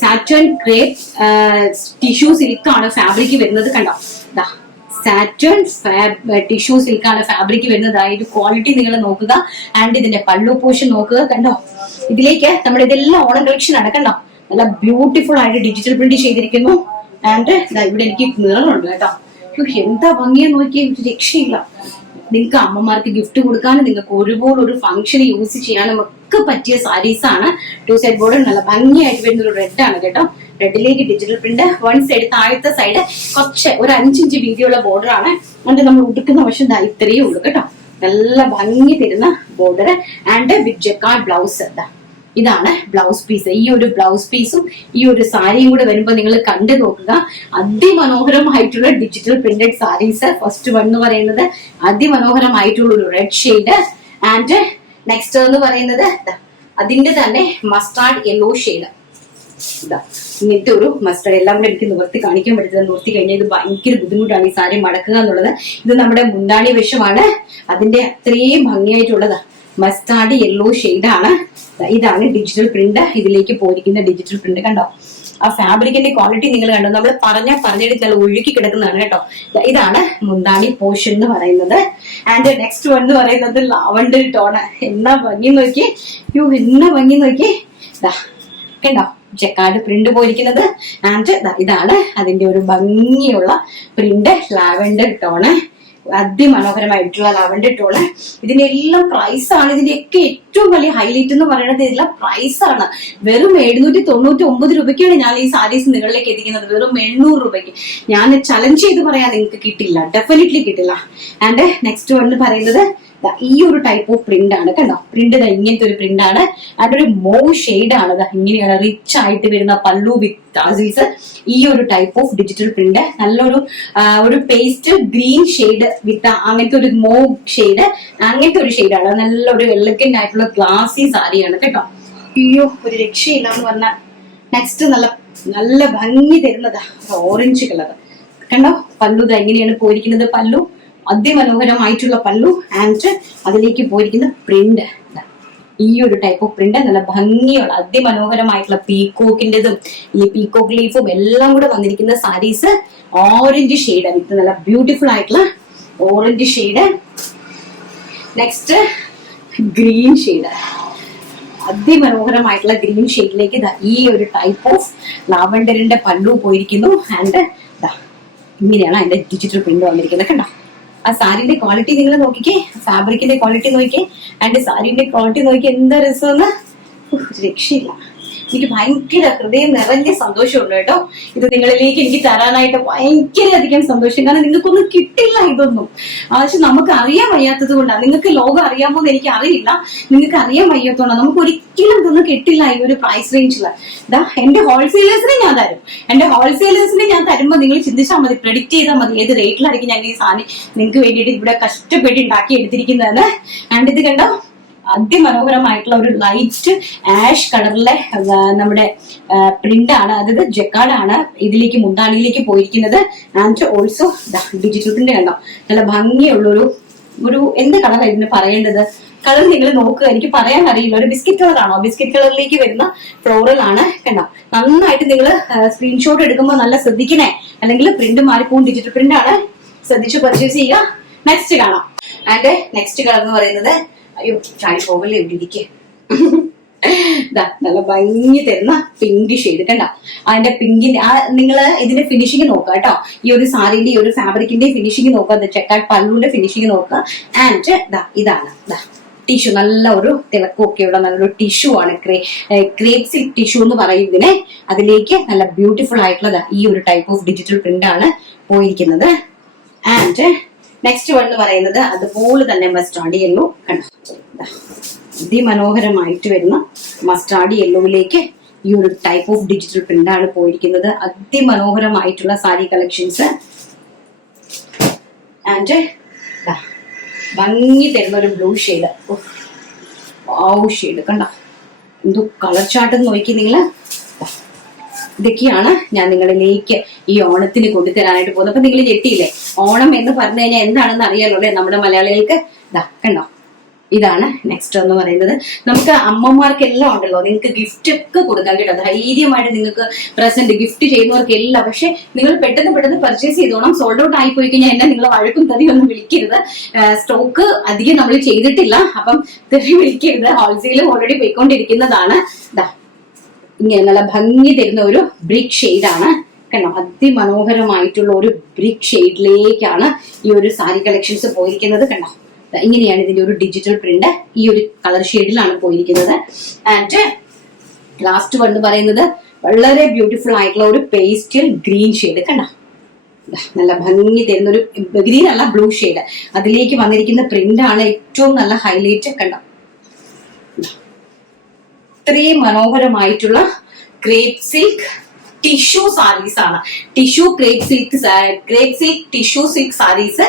സാറ്റേൺ ക്രേപ്പ് ടിഷ്യൂ സിൽക്കാണ് ഫാബ്രിക് വരുന്നത്. കണ്ടോ, സാറ്റേൺ ടിഷ്യൂ സിൽക്കാണ് ഫാബ്രിക് വരുന്നത്. അതിന്റെ ക്വാളിറ്റി നിങ്ങൾ നോക്കുക. ആൻഡ് ഇതിന്റെ പല്ലു പോർഷൻ നോക്കുക. കണ്ടോ, ഇതിലേക്ക് നമ്മുടെ ഇതെല്ലാം ഓണം കളക്ഷൻ ആണ്. കണ്ടോ, നല്ല ബ്യൂട്ടിഫുൾ ആയിട്ട് ഡിജിറ്റൽ പ്രിന്റ് ചെയ്തിരിക്കുന്നു. ആൻഡ് ഇവിടെ എനിക്ക് നിറമുണ്ട് കേട്ടോ. എന്താ ഭംഗിയെന്ന് നോക്കിയാൽ രക്ഷയില്ല. നിങ്ങൾക്ക് അമ്മമാർക്ക് ഗിഫ്റ്റ് കൊടുക്കാനും നിങ്ങൾക്ക് ഒരു ഫംഗ്ഷന് യൂസ് ചെയ്യാനും ഒക്കെ പറ്റിയ സാരീസ് ആണ്. 2 സൈഡ് ബോർഡർ നല്ല ഭംഗിയായിട്ട് വരുന്ന ഒരു റെഡ് ആണ് കേട്ടോ. റെഡിലേക്ക് ഡിജിറ്റൽ പ്രിന്റ്, 1 സൈഡ് താഴത്തെ സൈഡ് കുറച്ച് ഒരു 5 ഇഞ്ച് വീതിയുള്ള ബോർഡർ ആണ്. എന്നിട്ട് നമ്മൾ ഉടുക്കുന്ന വശം ഇത്രയേ ഉള്ളൂ കേട്ടോ. നല്ല ഭംഗി തരുന്ന border and with jacquard blouse. ഇതാണ് ബ്ലൗസ് പീസ്. ഈ ഒരു ബ്ലൗസ് പീസും ഈ ഒരു സാരിയും കൂടെ വരുമ്പോൾ നിങ്ങൾ കണ്ടു നോക്കുക. അതിമനോഹരമായിട്ടുള്ള digital printed saris. First one എന്ന് പറയുന്നത് അതിമനോഹരമായിട്ടുള്ള ഒരു റെഡ് ഷെയ്ഡ്. ആൻഡ് നെക്സ്റ്റ് എന്ന് പറയുന്നത് അതിന്റെ തന്നെ മസ്റ്റാർഡ് യെല്ലോ ഷെയ്ഡ്. ഇങ്ങനത്തെ ഒരു മസ്റ്റർഡ്. എല്ലാം കൂടെ എനിക്ക് നിവർത്തി കാണിക്കാൻ പറ്റത്തില്ല. നിവർത്തി കഴിഞ്ഞാൽ ഇത് ഭയങ്കര ബുദ്ധിമുട്ടാണ് ഈ സാരി മടക്കുക എന്നുള്ളത്. ഇത് നമ്മുടെ മുന്താണി വശമാണ്. അതിന്റെ അത്രയും ഭംഗിയായിട്ടുള്ളത് മസ്റ്റാർഡ് യെല്ലോ ഷെയ്ഡാണ്. ഇതാണ് ഡിജിറ്റൽ പ്രിന്റ്. ഇതിലേക്ക് പോയിരിക്കുന്ന ഡിജിറ്റൽ പ്രിന്റ് കണ്ടോ. ആ ഫാബ്രിക്കിന്റെ ക്വാളിറ്റി നിങ്ങൾ കണ്ടോ. നമ്മൾ പറഞ്ഞെടുത്ത് നല്ല ഒഴുക്കി കിടക്കുന്നതാണ് കേട്ടോ. ഇതാണ് മുന്താണി പോർഷൻ എന്ന് പറയുന്നത്. ആൻഡ് നെക്സ്റ്റ് വൺ എന്ന് പറയുന്നത് ലാവണ്ടർ ടോണ്. എന്നാ ഭംഗി നോക്കി, എന്നാ ഭംഗി നോക്കി. കണ്ടോ, ജക്കാർഡ് പ്രിന്റ് പോയിരിക്കുന്നത്. ആൻഡ് ഇതാണ് അതിന്റെ ഒരു ഭംഗിയുള്ള പ്രിന്റ്, ലാവൻഡർ ടോണ്. അതിമനോഹരമായിട്ടുള്ള ലാവൻഡർ ടോണ്. ഇതിന്റെ എല്ലാം പ്രൈസ് ആണ്. ഇതിന്റെയൊക്കെ ഏറ്റവും വലിയ ഹൈലൈറ്റ് എന്ന് പറയുന്നത് ഇതെല്ലാം പ്രൈസ് ആണ്. വെറും 799 രൂപയ്ക്കാണ് ഞാൻ ഈ സാരീസ് നിങ്ങളിലേക്ക് എത്തിക്കുന്നത്. വെറും 800 രൂപയ്ക്ക്. ഞാൻ ചലഞ്ച് ചെയ്ത് പറയാൻ നിങ്ങൾക്ക് കിട്ടില്ല, ഡെഫിനറ്റ്ലി കിട്ടില്ല. ആൻഡ് നെക്സ്റ്റ് വൺ പറയുന്നത് ഈ ഒരു ടൈപ്പ് ഓഫ് പ്രിന്റ് ആണ്. കണ്ടോ, പ്രിന്റ് ഇങ്ങനത്തെ ഒരു പ്രിന്റ് ആണ്. അതൊരു മോവ് ഷെയ്ഡ് ആണ്. ഇങ്ങനെയാണ് റിച്ച് ആയിട്ട് വരുന്ന പല്ലു വിത്ത് ടാസിൽസ്. ഈ ഒരു ടൈപ്പ് ഓഫ് ഡിജിറ്റൽ പ്രിന്റ് ഒരു പേസ്റ്റ് ഗ്രീൻ ഷെയ്ഡ് വിത്ത് അങ്ങനത്തെ ഒരു മോവ് ഷെയ്ഡ്, അങ്ങനത്തെ ഒരു ഷെയ്ഡാണ്. നല്ലൊരു എലഗന്റ് ആയിട്ടുള്ള ഗ്ലാസി സാരിയാണ് കേട്ടോ. അയ്യോ, ഒരു രക്ഷയില്ല എന്ന് പറഞ്ഞാൽ. നെക്സ്റ്റ് നല്ല ഭംഗി തരുന്നതാ ഓറഞ്ച് കളർ. കണ്ടോ, പല്ലു എങ്ങനെയാണ് പോയിരിക്കുന്നത്. പല്ലു അതിമനോഹരമായിട്ടുള്ള പല്ലു. ആൻഡ് അതിലേക്ക് പോയിരിക്കുന്ന പ്രിന്റ് ഈ ഒരു ടൈപ്പ് ഓഫ് പ്രിന്റ്. നല്ല ഭംഗിയുള്ള അതിമനോഹരമായിട്ടുള്ള പീക്കോക്കിന്റെതും ഈ പീക്കോക്ക് ലീഫും എല്ലാം കൂടെ വന്നിരിക്കുന്ന സാരീസ്. Orange shade. ഇത് നല്ല ബ്യൂട്ടിഫുൾ ആയിട്ടുള്ള orange shade. Next green shade. അതിമനോഹരമായിട്ടുള്ള ഗ്രീൻ ഷെയ്ഡിലേക്ക് ഈ ഒരു ടൈപ്പ് ഓഫ് ലാവൻഡറിന്റെ പല്ലു പോയിരിക്കുന്നു. ആൻഡ് ഇങ്ങനെയാണ് അതിന്റെ ഡിജിറ്റൽ പ്രിന്റ് വന്നിരിക്കുന്നത്. കണ്ടോ, ആ സാരിന്റെ ക്വാളിറ്റി നിങ്ങൾ നോക്കിക്കേ, ഫാബ്രിക്കിന്റെ ക്വാളിറ്റി നോക്കിക്കേ, ആൻഡ് സാരിന്റെ ക്വാളിറ്റി നോക്കി എന്താ രസമെന്ന്. രക്ഷയില്ല. എനിക്ക് ഭയങ്കര ഹൃദയം നിറഞ്ഞ സന്തോഷമുണ്ട് കേട്ടോ. ഇത് നിങ്ങളിലേക്ക് എനിക്ക് തരാനായിട്ട് ഭയങ്കര അധികം സന്തോഷം. കാരണം നിങ്ങൾക്കൊന്നും കിട്ടില്ല ഇതൊന്നും. പക്ഷെ നമുക്ക് അറിയാൻ വയ്യാത്തത് കൊണ്ടാണ്. നിങ്ങൾക്ക് ലോകം അറിയാമോ എന്ന് എനിക്ക് അറിയില്ല, നിങ്ങൾക്ക് അറിയാൻ വയ്യാത്തതുകൊണ്ടാണ്. നമുക്ക് ഒരിക്കലും ഇതൊന്നും കിട്ടില്ല ഈ ഒരു പ്രൈസ് റേഞ്ചില്. ഇതാ എന്റെ ഹോൾസെയിലേഴ്സിനെ ഞാൻ തരും. എന്റെ ഹോൾസെയിലേഴ്സിനെ ഞാൻ തരുമ്പോൾ നിങ്ങൾ ചിന്തിച്ചാൽ മതി, പ്രെഡിക്റ്റ് ചെയ്താൽ മതി ഏത് റേറ്റിലായിരിക്കും ഞാൻ ഈ സാധനം നിങ്ങൾക്ക് വേണ്ടിയിട്ട് ഇവിടെ കഷ്ടപ്പെട്ട് ഉണ്ടാക്കി എടുത്തിരിക്കുന്നതെന്ന്. ആൻഡ് ഇത് കണ്ടോ, അതിമനോഹരമായിട്ടുള്ള ഒരു ലൈറ്റ് ആഷ് കളറിലെ നമ്മുടെ പ്രിന്റ് ആണ്. അതായത് ജക്കാർഡാണ് ഇതിലേക്ക് മുന്താണിയിലേക്ക് പോയിരിക്കുന്നത്. ആൻഡ് ഓൾസോ ഡിജിറ്റൽ പ്രിന്റ് കണ്ടോ, നല്ല ഭംഗിയുള്ളൊരു എന്ത് കളറാണ് ഇതിന് പറയേണ്ടത്, കളർ നിങ്ങൾ നോക്കുക, എനിക്ക് പറയാൻ അറിയില്ല. ഒരു ബിസ്ക്കറ്റ് കളറാണോ, ബിസ്ക്കറ്റ് കളറിലേക്ക് വരുന്ന ഫ്ലോറൽ ആണ് കണ്ടോ. നന്നായിട്ട് നിങ്ങൾ സ്ക്രീൻഷോട്ട് എടുക്കുമ്പോൾ നല്ല ശ്രദ്ധിക്കണേ, അല്ലെങ്കിൽ പ്രിന്റ് മാറിപ്പോവും. ഡിജിറ്റൽ പ്രിന്റ് ആണ്, ശ്രദ്ധിച്ച് പർച്ചേസ് ചെയ്യുക. നെക്സ്റ്റ് കാണാം. ആൻഡ് നെക്സ്റ്റ് കളർ എന്ന് പറയുന്നത്, അയ്യോ ചാടി പോകല്ലേ ഇവിടെ ഇരിക്കെ, നല്ല ഭംഗി തരുന്ന പിങ്ക് ഷെയ്ഡ് കണ്ട. അതിന്റെ പിങ്കിന്റെ നിങ്ങൾ ഇതിന്റെ ഫിനിഷിങ് നോക്കുക കേട്ടോ. ഈ ഒരു സാരിന്റെ ഈ ഒരു ഫാബ്രിക്കിന്റെ ഫിനിഷിങ് നോക്കുക, ചെക്കാർഡ് പല്ലുവിന്റെ ഫിനിഷിങ് നോക്കുക. ആൻഡ് ഇതാണ് ടിഷ്യൂ, നല്ല ഒരു തിളക്കമൊക്കെയുള്ള നല്ലൊരു ടിഷ്യൂ ആണ്. ക്രേപ്പ് സിൽക്ക് ടിഷ്യൂ എന്ന് പറയും ഇതിനെ. അതിലേക്ക് നല്ല ബ്യൂട്ടിഫുൾ ആയിട്ടുള്ള ഈ ഒരു ടൈപ്പ് ഓഫ് ഡിജിറ്റൽ പ്രിന്റ് ആണ് പോയിരിക്കുന്നത്. ആൻഡ് നെക്സ്റ്റ് വൺ എന്ന് പറയുന്നത് അതുപോലെ തന്നെ മസ്റ്റാർഡ് യെല്ലോ കണ്ടോ, അതിമനോഹരമായിട്ട് വരുന്ന മസ്റ്റാർഡ് യെല്ലോയിലേക്ക് ഈ ഒരു ടൈപ്പ് ഓഫ് ഡിജിറ്റൽ പ്രിന്റ് ആണ് പോയിരിക്കുന്നത്. അതിമനോഹരമായിട്ടുള്ള സാരി കളക്ഷൻസ്. ആൻഡ് ഭംഗി തരുന്ന ഒരു ബ്ലൂ ഷെയ്ഡ്, ഷെയ്ഡ് കണ്ട, എന്തോ കളർ ചാർട്ട് നോക്കി നിങ്ങള്. ഇതൊക്കെയാണ് ഞാൻ നിങ്ങളിലേക്ക് ഈ ഓണത്തിന് കൊണ്ടുതരാനായിട്ട് പോകുന്നത്. അപ്പൊ നിങ്ങൾ ഞെട്ടിയില്ലേ, ഓണം എന്ന് പറഞ്ഞു കഴിഞ്ഞാൽ എന്താണെന്ന് അറിയാലോ അല്ലെ നമ്മുടെ മലയാളികൾക്ക്. കണ്ടോ, ഇതാണ് നെക്സ്റ്റ് എന്ന് പറയുന്നത്. നമുക്ക് അമ്മമാർക്കെല്ലാം ഉണ്ടല്ലോ, നിങ്ങൾക്ക് ഗിഫ്റ്റ് ഒക്കെ കൊടുക്കാൻ കേട്ടോ, ധൈര്യമായിട്ട് നിങ്ങൾക്ക് പ്രസന്റ് ഗിഫ്റ്റ് ചെയ്യുന്നവർക്കെല്ലാം. പക്ഷെ നിങ്ങൾ പെട്ടെന്ന് പർച്ചേസ് ചെയ്തോണം. സോൾഡ് ഔട്ട് ആയി പോയി കഴിഞ്ഞാൽ എന്നെ നിങ്ങൾ വഴക്കും തതിയൊന്നും വിളിക്കരുത്. സ്റ്റോക്ക് അധികം നമ്മൾ ചെയ്തിട്ടില്ല, അപ്പം തെറി വിളിക്കരുത്. ഹോൾസെയിലും ഓൾറെഡി പോയിക്കൊണ്ടിരിക്കുന്നതാണ്. ഇങ്ങനെ നല്ല ഭംഗി തരുന്ന ഒരു ബ്രിക്ക് ഷെയ്ഡാണ് കണ്ടോ. അതിമനോഹരമായിട്ടുള്ള ഒരു ബ്രിക്ക് ഷെയ്ഡിലേക്കാണ് ഈ ഒരു സാരി കളക്ഷൻസ് പോയിരിക്കുന്നത് കണ്ടോ. ഇങ്ങനെയാണ് ഇതിന്റെ ഒരു ഡിജിറ്റൽ പ്രിന്റ്, ഈ ഒരു കളർ ഷെയ്ഡിലാണ് പോയിരിക്കുന്നത്. ആൻഡ് ലാസ്റ്റ് വൺ എന്ന് പറയുന്നത് വളരെ ബ്യൂട്ടിഫുൾ ആയിട്ടുള്ള ഒരു പേസ്റ്റൽ ഗ്രീൻ ഷെയ്ഡ് കണ്ടോ. നല്ല ഭംഗി തരുന്ന ഒരു ഗ്രീൻ അല്ല, ബ്ലൂ ഷെയ്ഡ്. അതിലേക്ക് വന്നിരിക്കുന്ന പ്രിന്റ് ആണ് ഏറ്റവും നല്ല ഹൈലൈറ്റ് കണ്ടോ. ഇത്രയും മനോഹരമായിട്ടുള്ള ക്രേപ്പ് സിൽക്ക് ടിഷ്യൂ സാരീസ് ആണ്. Tissue crepe silk tissue silk saris.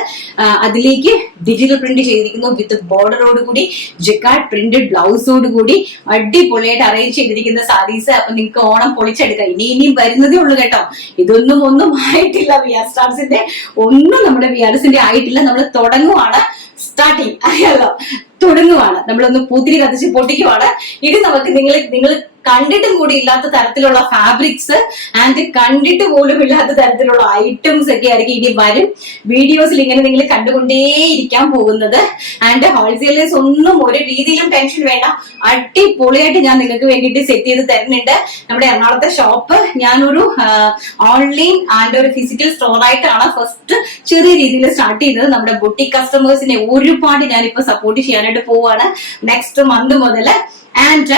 അതിലേക്ക് ഡിജിറ്റൽ പ്രിന്റ് ചെയ്തിരിക്കുന്നു വിത്ത് ബോർഡറോട് കൂടി, ജക്കാർഡ് പ്രിന്റഡ് ബ്ലൗസോട് കൂടി അടിപൊളിയായിട്ട് അറേഞ്ച് ചെയ്തിരിക്കുന്ന സാരീസ്. അപ്പൊ നിങ്ങൾക്ക് ഓണം പൊളിച്ചെടുക്കാം. ഇനിയും വരുന്നതേ ഉള്ളൂ കേട്ടോ. ഒന്നും ആയിട്ടില്ല. വിആർ സ്റ്റാർസിന്റെ ഒന്നും നമ്മുടെ വിആർസിന്റെ ആയിട്ടില്ല. നമ്മൾ തുടങ്ങുവാണ്, സ്റ്റാർട്ടിങ് അറിയാലോ, തുടങ്ങുവാണ്. നമ്മളൊന്ന് പൂത്തിരി കത്തിച്ച് പൊട്ടിക്കുവാണ്. ഇത് നമുക്ക് നിങ്ങൾ കണ്ടിട്ടും കൂടി ഇല്ലാത്ത തരത്തിലുള്ള ഫാബ്രിക്സ് ആൻഡ് കണ്ടിട്ട് പോലും ഇല്ലാത്ത തരത്തിലുള്ള ഐറ്റംസ് ഒക്കെ ആയിരിക്കും ഇനി വരും വീഡിയോസിൽ ഇങ്ങനെ നിങ്ങൾ കണ്ടുകൊണ്ടേയിരിക്കാൻ പോകുന്നത്. ആൻഡ് ഹോൾസെയിലേഴ്സ് ഒന്നും ഒരു രീതിയിലും ടെൻഷൻ വേണ്ട, അടിപൊളിയായിട്ട് ഞാൻ നിങ്ങൾക്ക് വേണ്ടിയിട്ട് സെറ്റ് ചെയ്ത് തരുന്നുണ്ട്. നമ്മുടെ എറണാകുളത്തെ ഷോപ്പ് ഞാനൊരു ഓൺലൈൻ ആൻഡ് ഒരു ഫിസിക്കൽ സ്റ്റോർ ആയിട്ടാണ് ഫസ്റ്റ് ചെറിയ രീതിയിൽ സ്റ്റാർട്ട് ചെയ്തത്. നമ്മുടെ ബൊട്ടിക് കസ്റ്റമേഴ്സിനെ ഒരുപാട് ഞാനിപ്പോ സപ്പോർട്ട് ചെയ്യാനായിട്ട് പോവാണ് നെക്സ്റ്റ് മന്ത് മുതല്. ആൻഡ്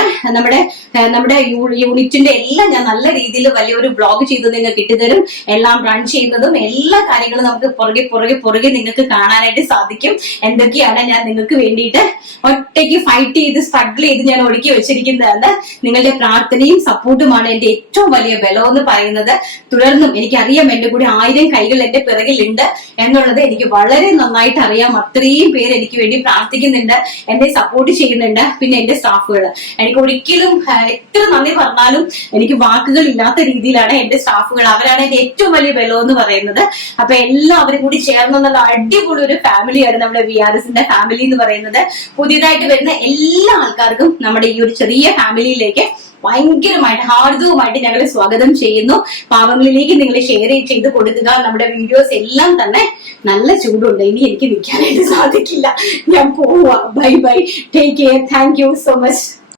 നമ്മുടെ യൂണിറ്റിന്റെ എല്ലാം ഞാൻ നല്ല രീതിയിൽ വലിയൊരു ബ്ലോഗ് ചെയ്ത് നിങ്ങൾക്ക് ഇട്ടുതരും. എല്ലാം റൺ ചെയ്യുന്നതും എല്ലാ കാര്യങ്ങളും നമുക്ക് പുറകെ നിങ്ങൾക്ക് കാണാനായിട്ട് സാധിക്കും. എന്തൊക്കെയാണ് ഞാൻ നിങ്ങൾക്ക് വേണ്ടിയിട്ട് ഒറ്റയ്ക്ക് ഫൈറ്റ് ചെയ്ത് സ്ട്രഗിൾ ചെയ്ത് ഞാൻ ഒടുക്കി വെച്ചിരിക്കുന്നതെന്ന്. നിങ്ങളുടെ പ്രാർത്ഥനയും സപ്പോർട്ടുമാണ് എന്റെ ഏറ്റവും വലിയ ബലം എന്ന് പറയുന്നത്. തുടർന്നും എനിക്കറിയാം എന്റെ കൂടെ 1000 കൈകൾ എന്റെ പിറകിലുണ്ട് എന്നുള്ളത് എനിക്ക് വളരെ നന്നായിട്ട് അറിയാം. അത്രയും പേര് എനിക്ക് വേണ്ടി പ്രാർത്ഥിക്കുന്നുണ്ട്, എന്നെ സപ്പോർട്ട് ചെയ്യുന്നുണ്ട്. പിന്നെ എന്റെ സ്റ്റാഫുകൾ, എനിക്ക് ഒരിക്കലും എത്ര നന്ദി പറഞ്ഞാലും എനിക്ക് വാക്കുകൾ ഇല്ലാത്ത രീതിയിലാണ് എന്റെ സ്റ്റാഫുകൾ. അവരാണ് എന്റെ ഏറ്റവും വലിയ ബലം എന്ന് പറയുന്നത്. അപ്പൊ എല്ലാവരും കൂടി ചേർന്ന് നല്ല അടിപൊളി ഒരു ഫാമിലിയാണ് നമ്മുടെ വിആർഎസിന്റെ ഫാമിലി എന്ന് പറയുന്നത്. പുതിയതായിട്ട് വരുന്ന എല്ലാ ആൾക്കാർക്കും നമ്മുടെ ഈ ഒരു ചെറിയ ഫാമിലിയിലേക്ക് ഭയങ്കരമായിട്ട് ഹാർദവുമായിട്ട് ഞങ്ങൾ സ്വാഗതം ചെയ്യുന്നു. പാവങ്ങളിലേക്ക് നിങ്ങൾ ഷെയർ ചെയ്ത് കൊടുക്കുക. നമ്മുടെ വീഡിയോസ് എല്ലാം തന്നെ നല്ല ചൂടുണ്ട്, ഇനി എനിക്ക് നിൽക്കാനായിട്ട് സാധിക്കില്ല. ഞാൻ പോവാ. Bye bye, take care, thank you so much.